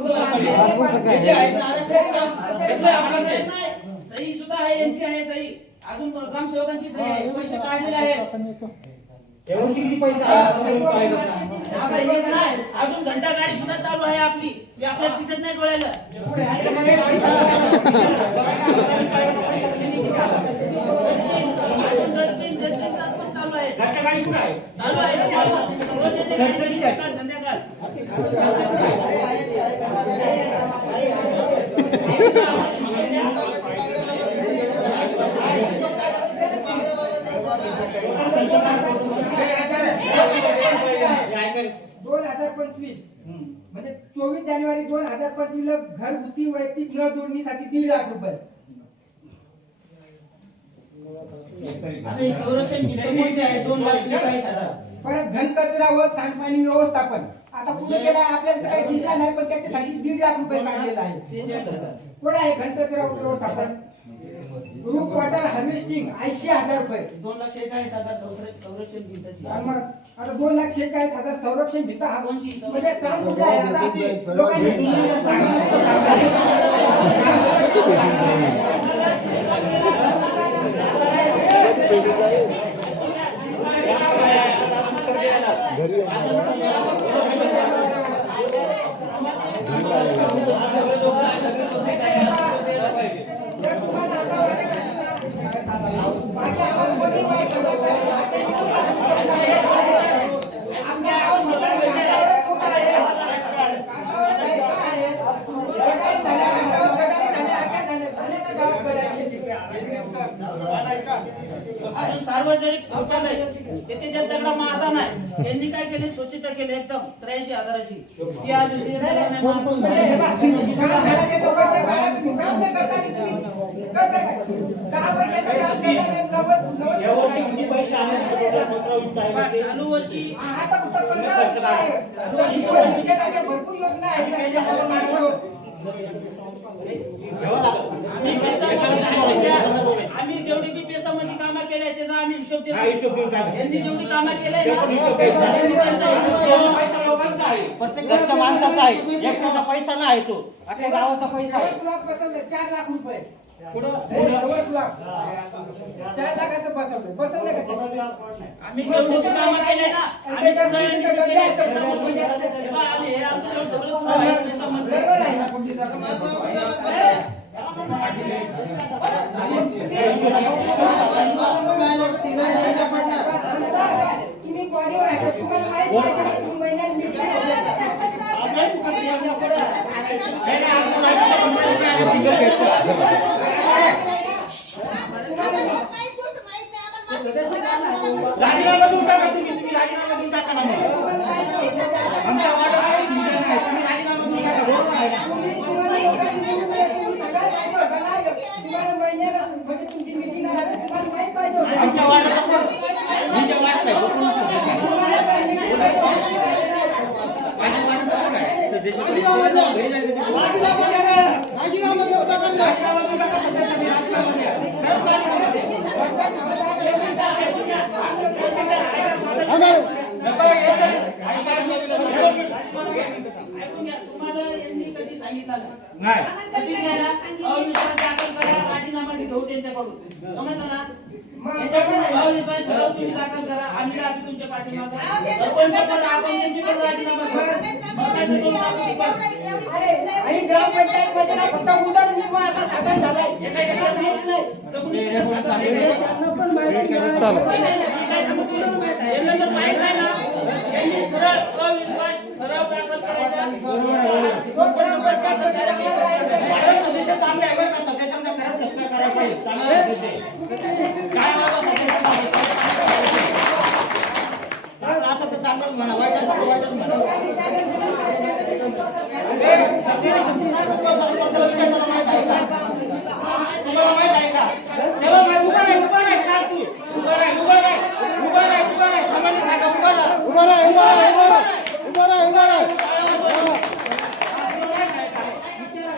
सही सुद्धा आहे, यांची आहे सही. अजून ग्रामसेवकांची सही आहे. पैसे काढलेले आहेत. अजून घंटा गाडी सुद्धा चालू आहे आपली. आपल्याला दिसत नाही डोळ्याला. चालू आहे. सकाळ संध्याकाळ. म्हणजे 24 जानेवारी 2025 ला घरगुती वैयक्तिक नळ जोडणीसाठी 1.5 लाख रुपये. आता हे संरक्षण भिंत कोणती आहे? 2,46,000. परत घनकचरा व सांडपाणी व्यवस्थापन आता कुठे केलं आपल्याला तर काही दिसला नाही, पण त्याच्यासाठी 1.5 लाख रुपये काढलेला आहे. 46,000. कोण आहे घनकचरा व्यवस्थापन? रूप वॉटर हार्वेस्टिंग 80,000 रुपये. 2,46,000 संरक्षण भिंतची. मग आता 2,46,000 संरक्षण भिंत हा कोणची? म्हणजे काम कुठे आहे असं लोकांनी अजून सार्वजनिक शौचालय तेथे जनतेला मारला नाही. यांनी काय केले? स्वच्छता केली एकदम 83,000ची. ती अजून चालू वर्षी भरपूर योजना आहेत. आम्ही जेवढी बी पेसामध्ये कामं केले त्याचा आम्ही हिशोब देतो. यांनी जेवढी कामं केले प्रत्येक माणसाचा आहे. एकट्याचा पैसा नाही तो, आपल्या गावाचा पैसा आहे. 4 लाख रुपये 4 लाखाचं बसवलं का ते? आम्ही जेवढे बी कामं केले ना, आम्ही डिझाईन केले, पैसा मध्ये तेव्हा आम्ही हे आमचं जेवढं सगळं पुरं आहे, पैसा मध्ये. बरोबर आहे ना? तुम्ही बॉडीवर आहे का? तुम्हाला माहित पाहिजे ना, तुम्ही महिन्यात मिळते राजीनामा देऊन टाका तुम्ही राजीनामा देऊन टाका ना. आमच्या वार्डात काही सुविधा नाही, तुम्ही राजीनामा देऊन टाका. बरोबर आहे ना? तुम्हाला महिन्याला म्हणजे तुमची मीटिंग आहे तुम्हाला माहित पाहिजे होतं. आमच्या वार्डात तुमच्या वार्डात आहे. कोण सदस्य? तुम्हाला काय meeting पाहिजे होतं? ऐकून घ्या, तुम्हाला यांनी कधी सांगितलं नाही. कधीच नाही ना, अविश्वास दाखल करा, राजीनामा घेऊ त्यांच्याकडून. समजलं ना? यांच्याकडून अविश्वास ठराव तुम्ही दाखल करा, आम्ही राहतो तुमच्या पाठीमागं. सरपंचाकडे आपण त्यांच्याकडे राजीनामा घेऊ. मग काय ते करू आपण? आणि ग्रामपंचायत मध्ये ना फक्त उदरनिर्वाह आता साधन झालाय. हे काही त्याच्यात नाहीच नाही. जगून इथे साधं नाही. यांना जर माहित नाही ना, यांनी सरळ अविश्वास ठराव दाखल करायचा. वार्ड सदस्य चांगले आहे बरं का? सदस्यांचा खरं सत्कार करायला पाहिजे. चांगले सदस्य आहे. काय बाबा सदस्य चांगलं असं तर चांगलंच म्हणा, वाईट असं तर वाईटच म्हणा. तुम्हाला माहित आहे का? त्याला माहित उभा राह सांग तू. उभा राह सामान्य सांगा उभा राह.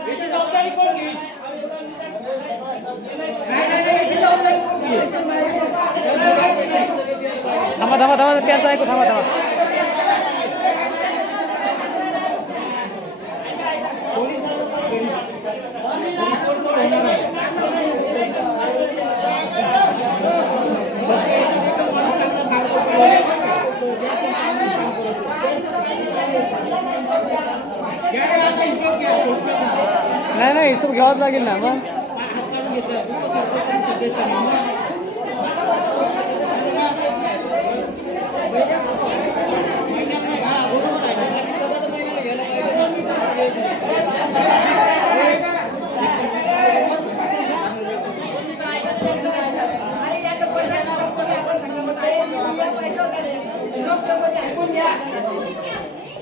याची जबाबदारी कोण घेईल? नाही याची जबाबदारी कोण घेईल? थांबा त्यांचं ऐकू थांबा. नाही हिशोब घ्यावाच लागेल ना मग.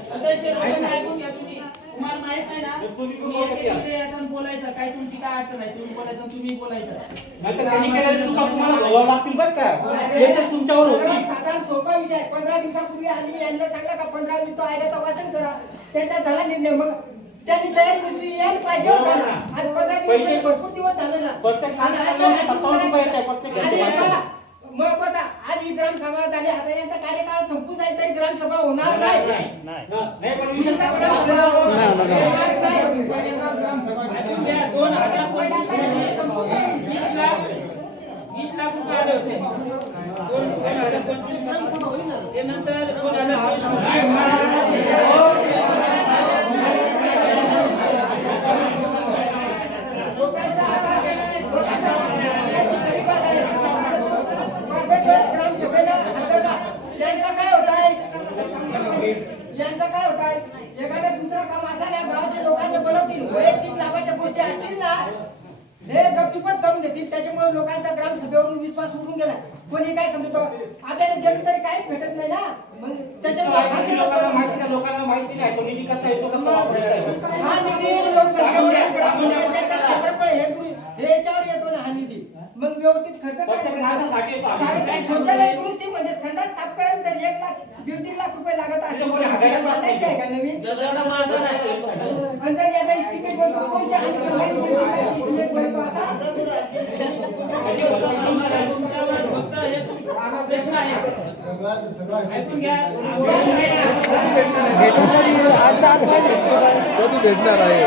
सदस्य लोकांना ऐकून घ्या तुम्ही. तुम्हाला माहित नाही ना, तुम्ही एकमेकांना यायचं आणि बोलायचं. काय तुमची काय अडचण आहे तुम्ही बोलायचं आणि तुम्ही बोलायचं. नाहीतर त्यांनी केलेल्या चुका तुम्हाला भोगाव्या लागतील बरं का? केसेस तुमच्यावर होतील. साधारण सोपा विषय आहे. 15 दिवसापूर्वी आम्ही यांना सांगितलं का 15 मिनिटं आयल्याचं वाचन करा. त्यांचा झाला निर्णय. मग त्यांनी तयारी नुसती यायला पाहिजे होता ना. आणि 15 दिवस भरपूर दिवस झाले ना. प्रत्येक आणि आता अशी 57 रुपये येत आहे प्रत्येक आणि घरच्या बघा, मग बघा, आज ही ग्रामसभा झाली. आता यांचा कार्यकाळ संपून जाईल तरी ग्रामसभा होणार नाही. नाही पण विषय ग्रामसभा काय होणार नाही. 20 लाख रुपये आले होते. 2025 मध्ये. ते नंतर 2024 यांचं काय होत आहे? एखादं दुसरं काम असं या गावाच्या लोकांना बोलवतील, वैयक्तिक लाभाच्या गोष्टी असतील ना, हे गपचूपच करून देतील. त्याच्यामुळे लोकांचा ग्रामसभेवरून विश्वास उडून गेला. कोणी काय समजतो आपल्याला गेलं तरी काहीच भेटत नाही ना. मग लोकांना माहिती नाही तो निधी कसा येतो कसा वापरायचा आहे. हा निधी लोकसंख्या क्षेत्रफळ हे याच्यावर येतो ना. हा निधी मग व्यवस्थित खर्च करायचा. शौचालय दुरुस्ती म्हणजे संडास साफ करायला तर 1 लाख 1.5 लाख रुपये लागत असते. नवीन अंतर याचा इस्टिमेट बनतो. कोणत्या आणि सरकारी इस्टिमेट बनतो असा प्रश्न आहे. ऐकून घ्या. कधी भेटणार आहे?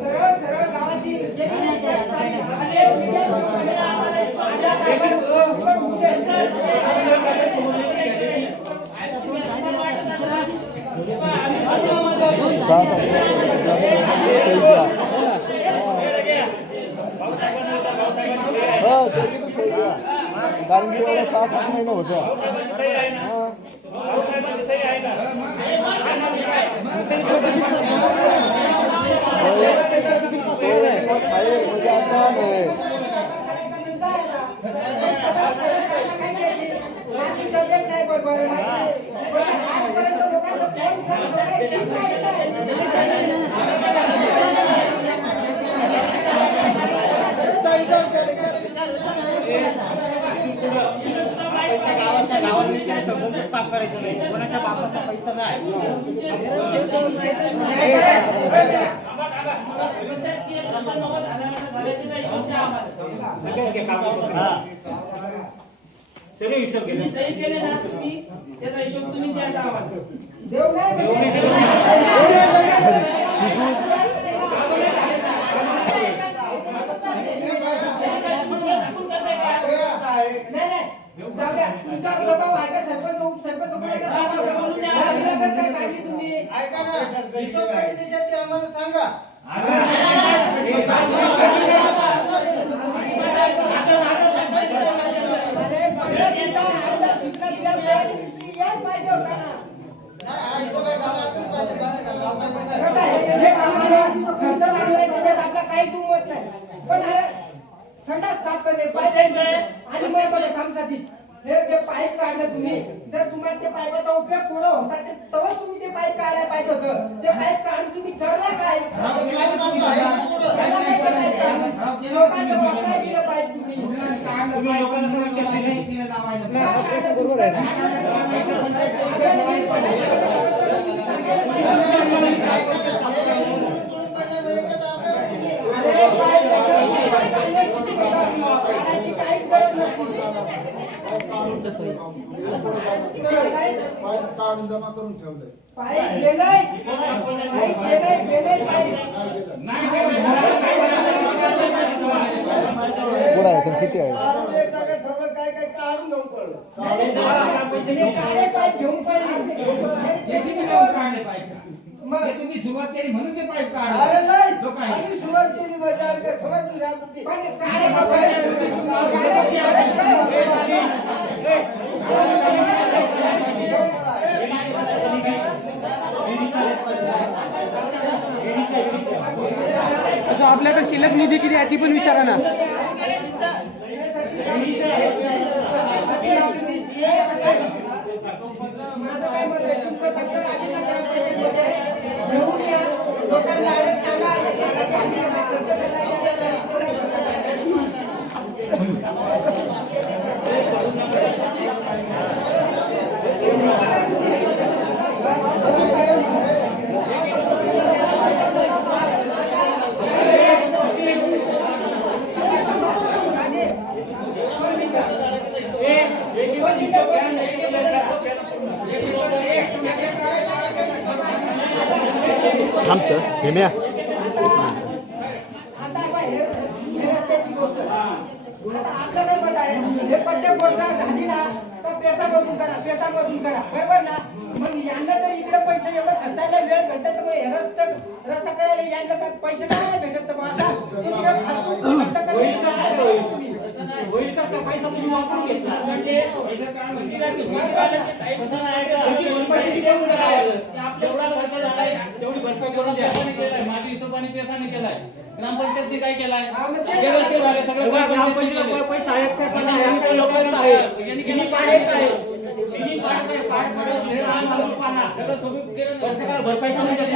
सरळ सरळ गावाची कारण की एवढ्या 6-7 महिने होत्या. म्हणजे आता नाही. काम करायचं नाही कोणाच्या बापाचा पैसा नाही. सगळे हिशोब केले सही केले ना तुम्ही त्याचा हिशोब तुम्ही द्यायचा आम्हाला. देव नाही तुमच्यावर दबाव आहे का सरपंच उपसरपंच काय काढली तुम्ही ऐका ना हिशोब कधी देशात ते आम्हाला सांगा. अरे पंधरा दिवसाला सूचना दिल्या दुसरी याच पाहिजे होता ना. हा हिशोब आहे गावातच पाहिजे. कसं आहे, जे कामाला खर्च लागलाय त्याच्यात आपला काही दुमत नाही. पण अरे संडास साफ करणे पाईप आणि मग मला सांगतात हे जे पाईप काढलं तुम्ही तर तुम्हाला ते पाईपाचा उपयोग पुढे होता ते तेव्हा तुम्ही ते पाईप काढायला पाहिजे होतं. ते पाईप काढून तुम्ही करला काय? लोकांना वापरायला दिलं पाईप तुम्ही. तुम्ही लोकांना विचारले नाही तिला लावायला. बरोबर आहे. अरे पाईप काढायची काहीच गरज नसते. काढून जमा करून ठेवलंय. पाईप गेलंय पाईप गेलंय पाईप. पुढं आहे तर किती आहे? काय काय काढून घेऊन पडलं. म्हणजे काळे पाईप घेऊन पडले. काढले पाईप. मग तुम्ही सुरुवात केली म्हणून ते पाईप अरे काढले. नाही लोक आहे. आम्ही सुरुवात केली म्हणजे आमच्या थोडं तू राहत होती. पण काळे काढायची गरज काय होती? आपल्याकडे शिल्लक निधी किती आहे ती पण विचारा ना. माझं काय मत आहे तुमचं सत्तर आधी घेऊन या लोकांना सांगा थांबतं हेम्या. आता हे रस्त्याची गोष्ट आता आपलं काय मत आहे हे पट्टे बोलणार झाली ना तर पैसा मधून करा बरोबर ना. मग यांना तर इकडे पैसे एवढं खर्चायला वेळ भेटत तर मग हे रस्ता करायला यांना काय पैसे काय भेटत तर मग आता होईल कसा पैसा तुम्ही वापरून घेतला म्हणजे मंदिराची जेवढा खर्च झालाय तेवढी भरपाई करून द्या. माझ्या हिशोबाने पेसाने केलाय. ग्रामपंचायतने काय केलाय? हा, मग ते- व्यवस्थित झालं सगळं. पैसा आहे त्याचा आहे आपल्या लोकांचा आहे. यांनी तिन्ही केलं पाण्याचं आहे. तिन्ही पाण्याचं आहे. पाणी पडलं, हे रान घालून पाण्यात. सगळं सोबत केलं ना. प्रत्येकाला भरपाई करून द्या.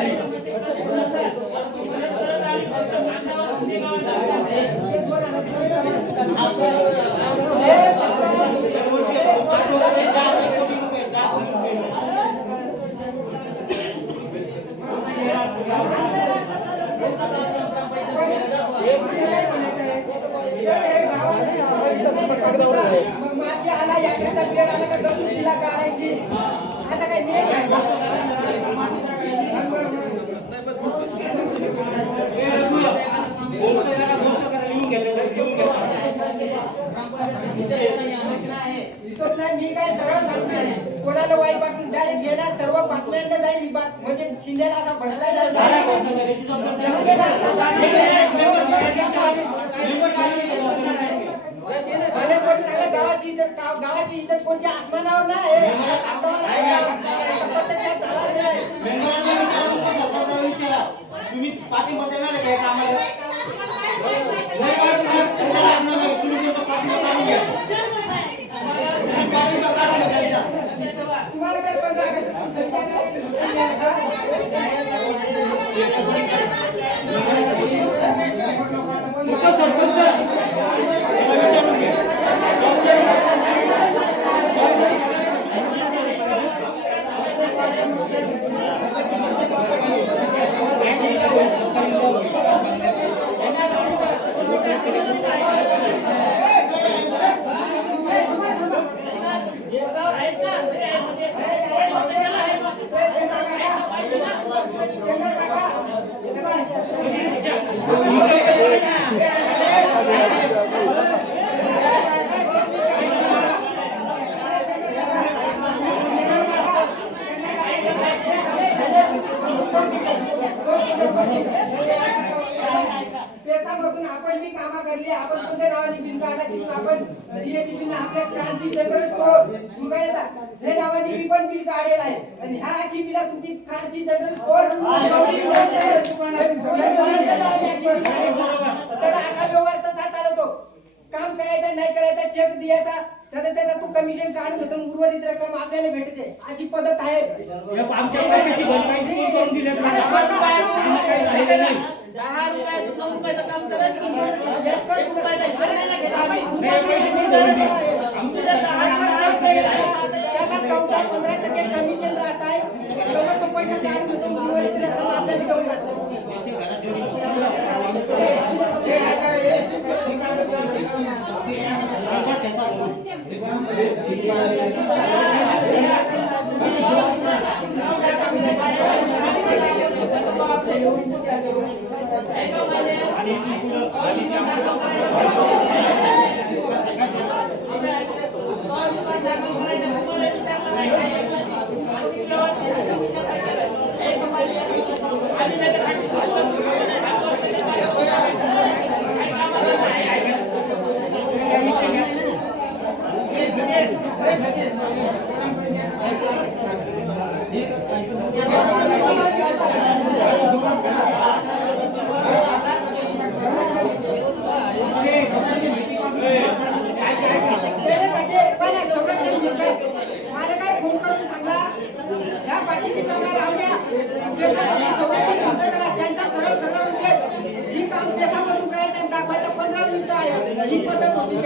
गेल्या सर्व बातम्यांना जाईल ही बात, म्हणजे शिंदेला असा भ्रष्टाचार झाला. भले कोणी सगळ्या गावाची इज्जत कोणत्या आसमानावर नाही आहे. कागदावर आहे. प्रत्यक्षात झाला नाही. तुम्ही पाठिंबा देणार आहे का या कामाला? तुम्हाला काय पण पेसामधून आपण मी कामा करली, आपण कोणत्या नावाने बिल काढा, आपण जीएसटी बिल आपल्या क्रांती जनरल स्टोर सुगायला जे नावाने मी पण बिल काढेल आहे आणि ह्या आखी बिला तुमची क्रांती जनरल स्टोर तर आखा व्यवहार तसा चालवतो. काम करायचं नाही करायचं चेक द्यायचा त्याचा तू कमिशन काढून घेतो, उर्वरित रक्कम आपल्याला भेटते, अशी पद्धत आहे. आमच्या पैशाची भरपाई करून दिली 10 रुपयाचं 9 रुपयाचं काम करायचं. कमिशन राहत आहे तो पैसा काढून घेतो, उर्वरित रक्कम आपल्याला देऊन जातो. मला काय फोन करून सांगा ह्या पाठीची कामं राहू द्या, संरक्षण त्यांचा सरळ सरळ म्हणजे ही काम पेसामधून करायचं आणि दाखवायचं 15 मिनिटं आहे ही पद्धत होती.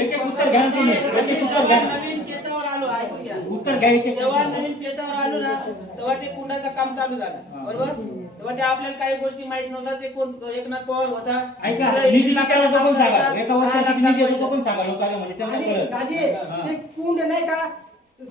एक उत्तर घ्या तुम्ही, एक उत्तर घ्या. नवीन केसावर आलो ऐकून घ्या. उत्तर घ्या इथे. जेव्हा नवीन केसावर आलो ना तेव्हा ते कुंडाचं काम चालू झालं, बरोबर. तेव्हा ते आपल्याला काही गोष्टी माहित नव्हत्या. ते कोण एकनाथ पवार होता, ऐका निधी लागला तो पण सांगा, एका वर्षात निधी येतो तो पण सांगा लोकांना, म्हणजे त्यांना आणि कळेल. दाजी ते कुंड नाही का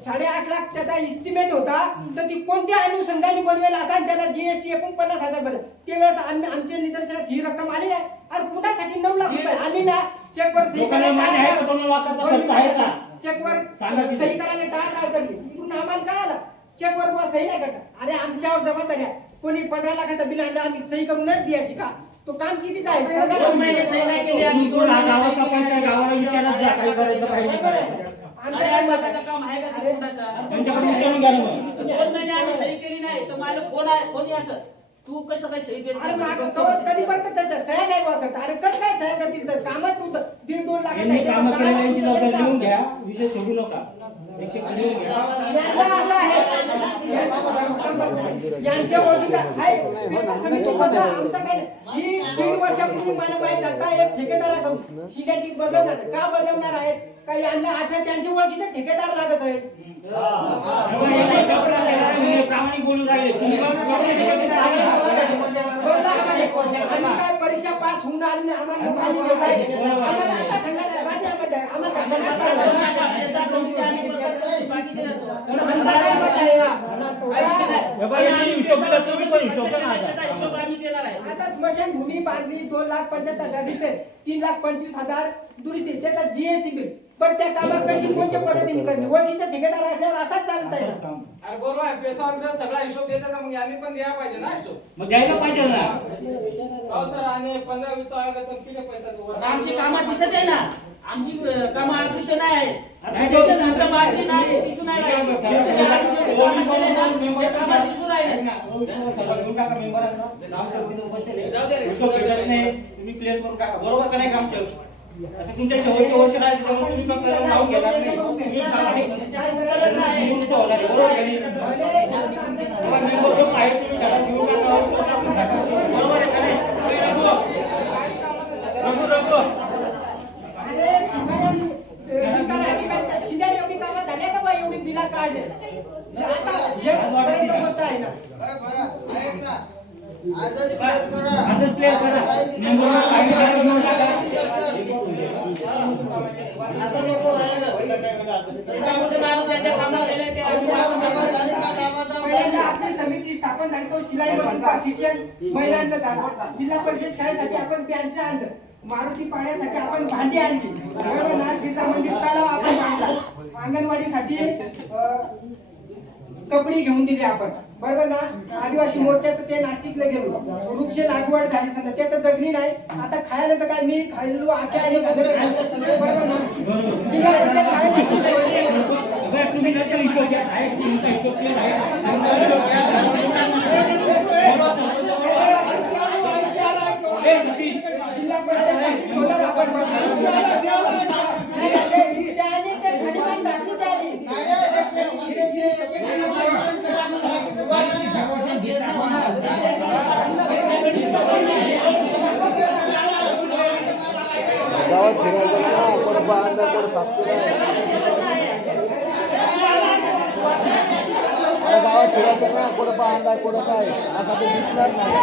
8.5 लाख त्याचा इस्टिमेट होता, तर ती कोणत्या अनुषंगाने बनवेल असा त्याला जीएसटी 49,000 भरले. त्यावेळेस आमच्या निदर्शनात ही रक्कम आली नाही आणि कुणासाठी 9 लाख रुपये आम्ही ना चेकवर सही लोकांना मान्य आहे का 2 लाखाचा खर्च आहे का? चेकवर सांगा किती? सही करायला टाळ करली. पुन्हा आम्हाला काय आलं चेकवर बुवा सही नाही करता. अरे आमच्यावर जबाबदारी आहे. कोणी 15 लाखाचं बिल आणलं आम्ही सही करूनच द्यायची का? तो काम कितीच आहे? 2 महिने सही नाही केली आणि 2 महिने गावाचा सही पैसा केली. गावाला विचारत जा, काही करायचं काही नाही करायचं. 8 लाखाचं काम आहे का ते कुंडाचा? त्यांच्याकडे विचारून घ्या ना मग. 2 महिने आम्ही सही केली नाही तर मला फोन आहे, फोन याचं तू कसं काय सही केली? अरे कधी परत त्याच्या सह्या नाही बुवा करता. अरे कसं काय सह्या करतील तर कामात तू 1.5-2 लाख यांनी कामं केलेल्या यांची जबाबदारी लिहून घ्या, विषय सोडू नका. एक लिहून घ्या. असं आहे यांच्या ओळखीचा आहे पेसा समितीबद्दल आमचा काय ही 1.5 वर्षापूर्वी मला माहित झालं एक ठेकेदाराकडून शिकायची बदलणार का बदलणार आहेत काही यांना आठवत त्यांच्या ओळखीचे ठेकेदार लागत आहेत. प्रामाणिक बोलून राहिले. आम्ही काय परीक्षा परीक्षा पास होऊन आली नाही, आम्हाला पाणी देत आहे. आम्हाला आता सांगा ना, राज्यामध्ये आम्हाला आता स्मशानभूमी बांधली 2,75,000 3,25,000 दुरुस्ती त्याचा जीएसटी बिल. पण त्या कामात कशी कोणत्या पद्धतीने करणे ओळखीचा ठेकेदार असल्यावर असाच चालत आहे. अरे बरोबर आहे, पैसा सगळा हिशोब देतात मग यांनी पण द्यायला पाहिजे ना हिशोब. मग द्यायला पाहिजे ना. हो सर, आणि 15-20 आले तर किती पैसा आमची कामं दिसत आहे ना, आमची कामं अदृश्य नाही आहे. नाही, नंतर बातमी नाही दिसून नाही राहिली. कामं दिसून राहिले. तुम्ही क्लिअर करून टाका, बरोबर का नाही काम ठेव. आता तुमच्या शेवटचे वर्ष राहिले त्यामुळे तुम्ही फक्त नाव घेणार नाही. तुम्ही बरोबर का नाही? मेंबर लोक आहेत, तुम्ही घरात घेऊन टाका, बरोबर आहे का नाही? रघु अरे शिंदे एवढी कामं झाल्या का बा, एवढी बिला काढले आता हे गोष्ट आहे ना. आजच क्लिअर करा. मेंबर लोक आहेत, घेऊन टाका. असं नको व्हायला. पहिल्यांदा आपली समिती स्थापन झाली तो शिलाई मशीन शिक्षण महिलांचं झालं. जिल्हा परिषद शाळेसाठी आपण पॅनचं आणलं, मारुती पाण्यासाठी आपण भांडी आणली, बरोबर ना. बिर्ला मंदिर तलाव आपण बांधला, अंगणवाडीसाठी कपडे घेऊन दिले आपण, बरोबर ना. आदिवासी मोर्चात ते नाशिकला गेलो, वृक्ष लागवड झाली समजा, ते तर जगली नाही. आता खायला तर काय मी खाल्लो आख्या आणि बरोबर ना. जिल्हा परिषद शाळेसाठी तुम्ही नंतर हिशोब घ्या. आहे तुमचा हिशोब क्लिअर आहे. जिल्हा परिषद सोलर आपण त्याने ते खडीमान घातली त्याने. गावात फिरायला आपण बांधला कोण साफ केला गावात फिरायचं ना कोण बांधला कोण काय असा ते दिसणार नाही.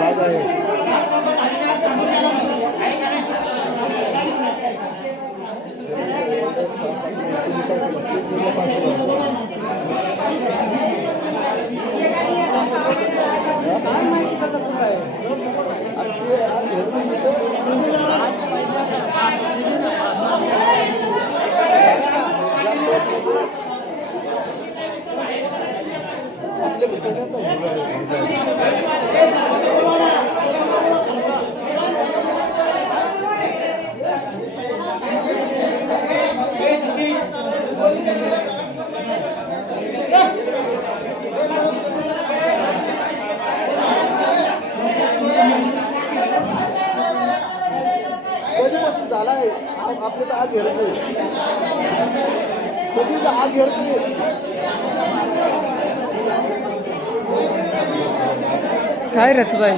जागा आहे ते तर आज हेरते कधी आज हेरते काय रे तुझा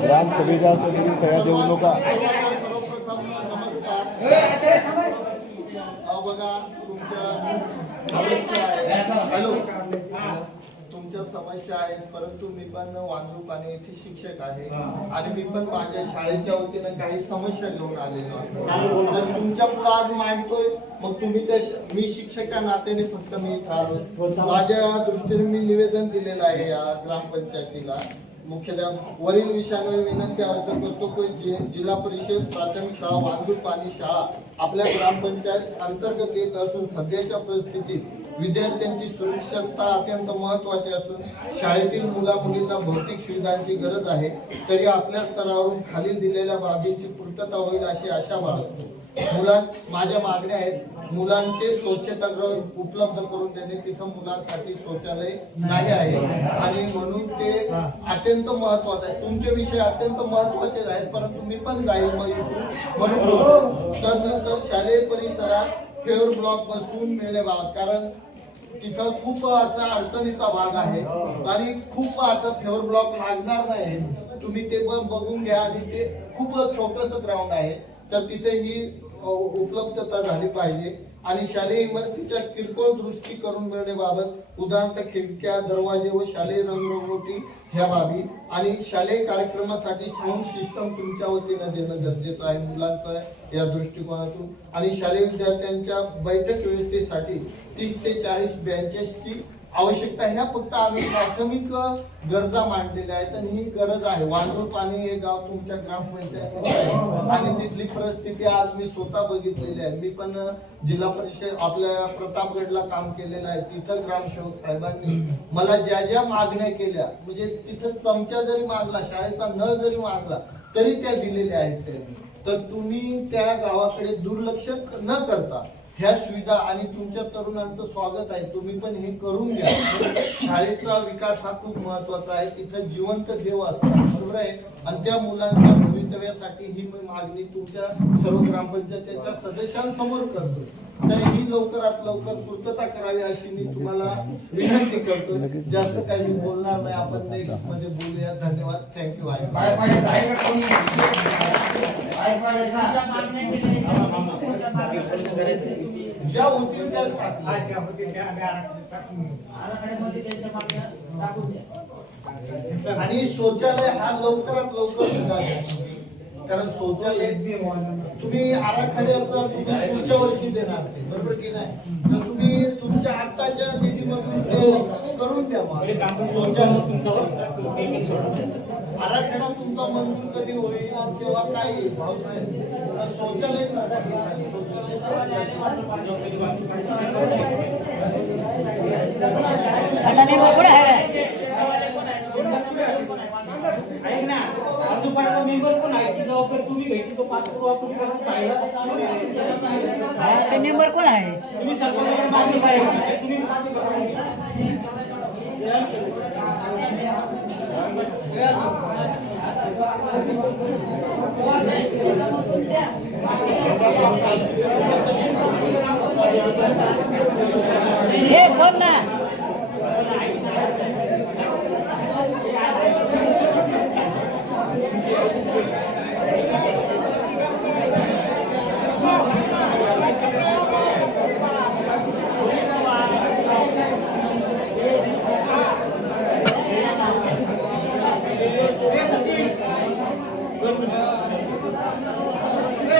ग्रामसभेच्या तुम्ही सह्या देऊ नका. बघा तुमच्या समस्या आहेत, परंतु मी पण वांद्रुप आणि येथे शिक्षक आहे आणि मी पण माझ्या शाळेच्या वतीनं काही समस्या घेऊन आलेलो आहे. तर तुमच्या पुढे आज मांडतोय, मग तुम्ही त्या मी शिक्षका नात्याने फक्त मी इथं आलो. माझ्या दृष्टीने मी निवेदन दिलेलं आहे या ग्रामपंचायतीला. मुख्याध्यापक वरील विषयावर विनंती अर्ज करतो की जिल्हा परिषद प्राथमिक शाळा वांद्रुप आणि शाळा आपल्या ग्रामपंचायत अंतर्गत येत असून सध्याच्या परिस्थितीत विद्यार्थ्यांची सुरक्षितता अत्यंत महत्वाची असून शाळेतील मुला मुलींना भौतिक सुविधांची गरज आहे. तरी आपल्या स्तरावरून खालील दिलेल्या बाबींची पूर्तता होईल अशी आशा बाळगतो. माझ्या मागण्या आहेत. मुलांचे स्वच्छतागृह उपलब्ध करून देणे, तिथं मुलांसाठी शौचालय नाही आहे आणि म्हणून ते अत्यंत महत्वाचं आहे. तुमचे विषय अत्यंत महत्वाचे आहेत, परंतु मी पण जाईल म्हणून तदनंतर शालेय परिसरात फेवर ब्लॉक बसवून मिळणे बाबत, कारण तिथं खूप असा अडचणीचा भाग आहे आणि खूप असं फेवर ब्लॉक लागणार नाही. तुम्ही ते पण बघून घ्या आणि ते खूप छोटस ग्राउंड आहे, तर तिथे ही उपलब्धता झाली पाहिजे. आणि शालेय इमारतीच्या किरकोळ दुरुस्ती करून मिळण्याबाबत उदाहरणार्थ खिडक्या, दरवाजे व शालेय रंगरंगोटी ह्या बाबी आणि शालेय कार्यक्रमासाठी साऊंड सिस्टम तुमच्या वतीनं देणं गरजेचं आहे मुलांचं या दृष्टिकोनातून. आणि शालेय विद्यार्थ्यांच्या बैठक व्यवस्थेसाठी 30 ते 40 बेंचेसची आवश्यकता. ह्या फक्त आम्ही प्राथमिक गरजा मांडलेल्या आहेत आणि ही गरज आहे. वांद्रुप आणि हे गाव तुमच्या ग्रामपंचायतीत आहे आणि तिथली परिस्थिती आज मी स्वतः बघितलेली आहे. मी पण जिल्हा परिषद आपल्या प्रतापगडला काम केलेलं आहे. तिथं ग्रामसेवक साहेबांनी मला ज्या ज्या मागण्या केल्या, म्हणजे तिथं चमचा जरी मागला, शाळेचा नळ जरी मागला तरी त्या दिलेल्या आहेत त्यांनी. तर तुम्ही त्या गावाकडे दुर्लक्ष न करता ह्या सुविधा आणि तुमच्या तरुणांचं स्वागत आहे, तुम्ही पण हे करून घ्या. शाळेचा विकास हा खूप महत्वाचा आहे. तिथं जिवंत देव असतात, बरोबर आहे. आणि त्या मुलांच्या भवितव्यासाठी ही मागणी तुमच्या सर्व ग्रामपंचायतीच्या सदस्यांसमोर करतो. तर ही लवकरात लवकर पूर्तता करावी अशी मी तुम्हाला विनंती करतो. जास्त काही मी बोलणार नाही, आपण नेक्स्ट मध्ये बोलूया. धन्यवाद. थँक्यू. ज्या होतील त्याच आणि शौचालय हा लवकरात लवकर, कारण शौचालय तुम्ही आराखड्याचा तुम्ही पुढच्या वर्षी देणार ते, बरोबर की नाही. तर तुम्ही तुमच्या आताच्या निधीमधून ते करून द्या. आराखडा तुमचा मंजूर कधी होईल तेव्हा काय येईल भाऊसाहेब. शौचालय मेंबर कोण आहे, जबाबदारी तुम्ही घ्यायची, तो पाठपुरावा तुम्ही करून मेंबर कोण आहे, तुम्ही सरकारकडे मागणी करायची. तुम्ही हे बोल ना.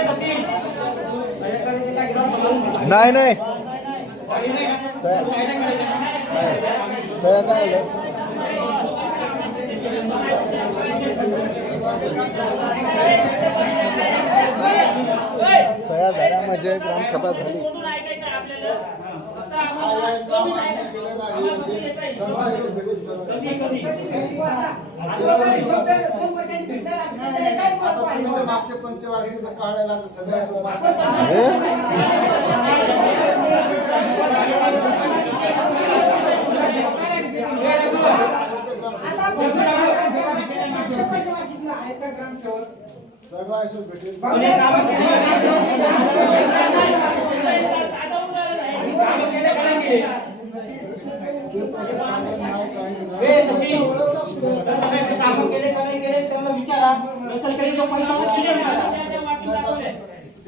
सतीश नाही नाही सह्या काय आलं सह्या झाल्या म्हणजे ग्रामसभा झाली. मागच्या पंचवार्षिक काढायला सगळ्या सगळा भेटेल. काम केले का नाही केले त्यांना विचारा. नसेल तरी तो पैसा क्लिअर करा.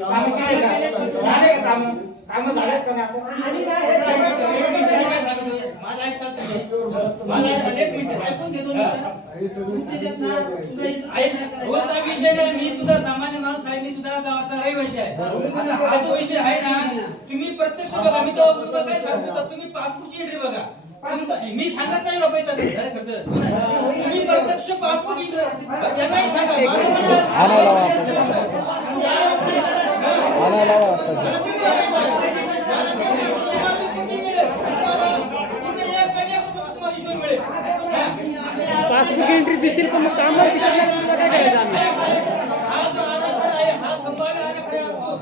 काम केले का झाले का काम काम झालेत का नाही असं माझा एक सांगतो माझा एक मिनिट ऐकून घेतो ना रोजचा विषय नाही. मी सुद्धा सामान्य माणूस आहे. मी सुद्धा गावाचा रहिवासी आहे. आता हा जो विषय आहे ना तुम्ही प्रत्यक्ष बघा. मी जेव्हा तुमचं काय सांगतो तर तुम्ही पासबुकची एंट्री बघा. मी सांगत नाही पैसा तुम्ही प्रत्यक्ष पासबुक यांनाही सांगा. आणायला पासबुक एंट्री दिसेल पण मग काम दिसत नाही. काय करायचं आम्ही हा संभाव्य आल्याकडे असतो.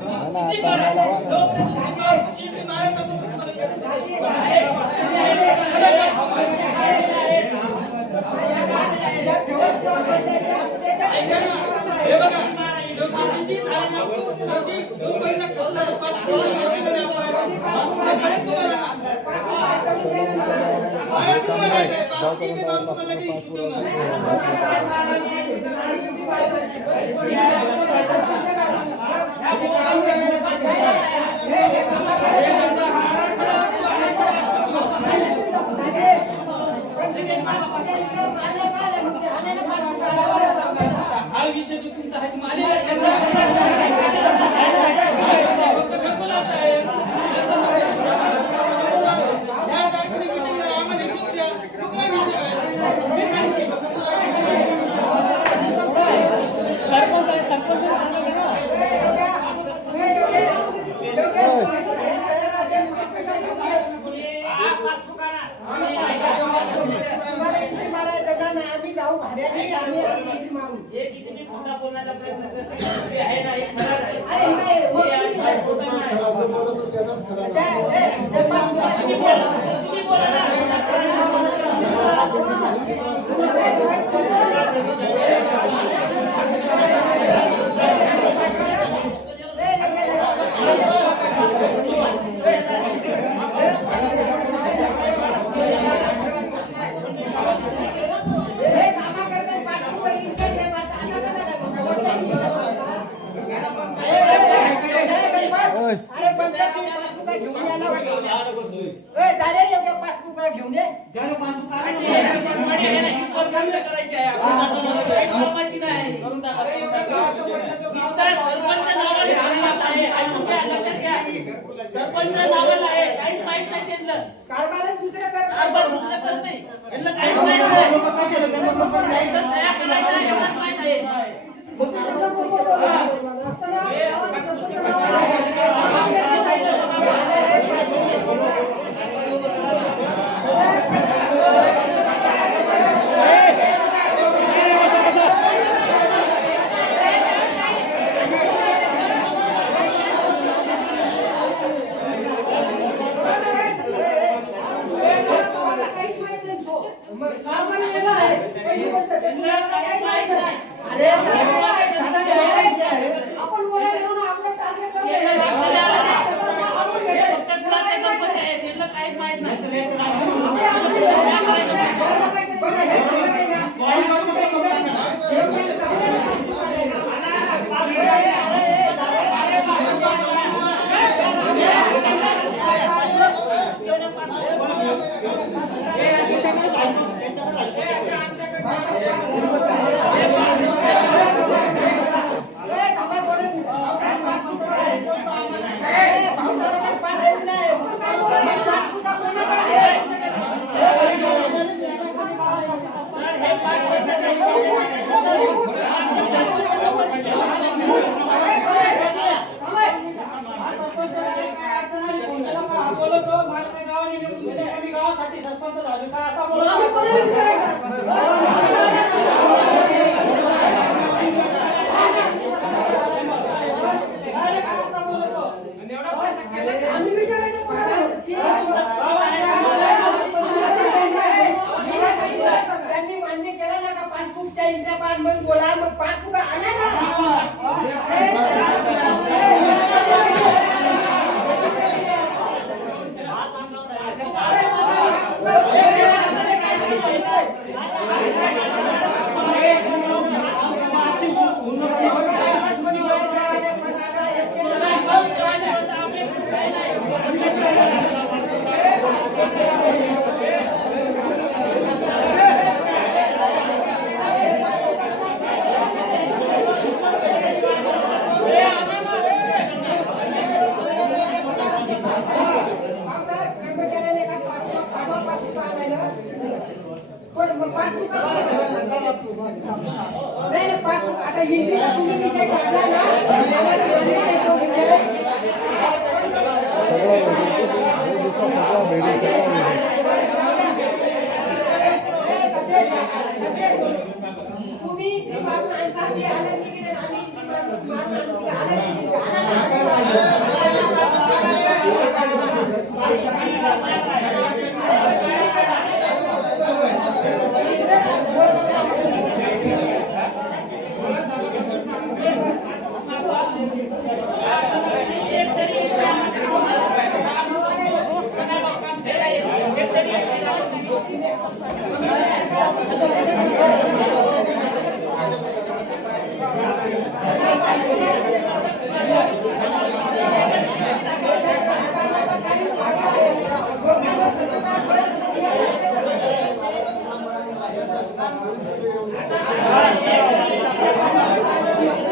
हा विषय जो तुमचा आहे मला घेऊन सरपंच नावाला आहे काहीच माहित नाही त्यांना कारभार दुसरं करत नाही यांना काहीच माहित नाही तर सह्या करायचा एवढंच माहित आहे गावासाठी सरपंच झाले का असा बोलत त्यांनी मान्य केलं ना का पासबुकच्या इंद्रा पास मग बोला मग पासबुक आला ना आता इंग्लिश तुम्ही विषय काढला ना तुम्ही Thank you.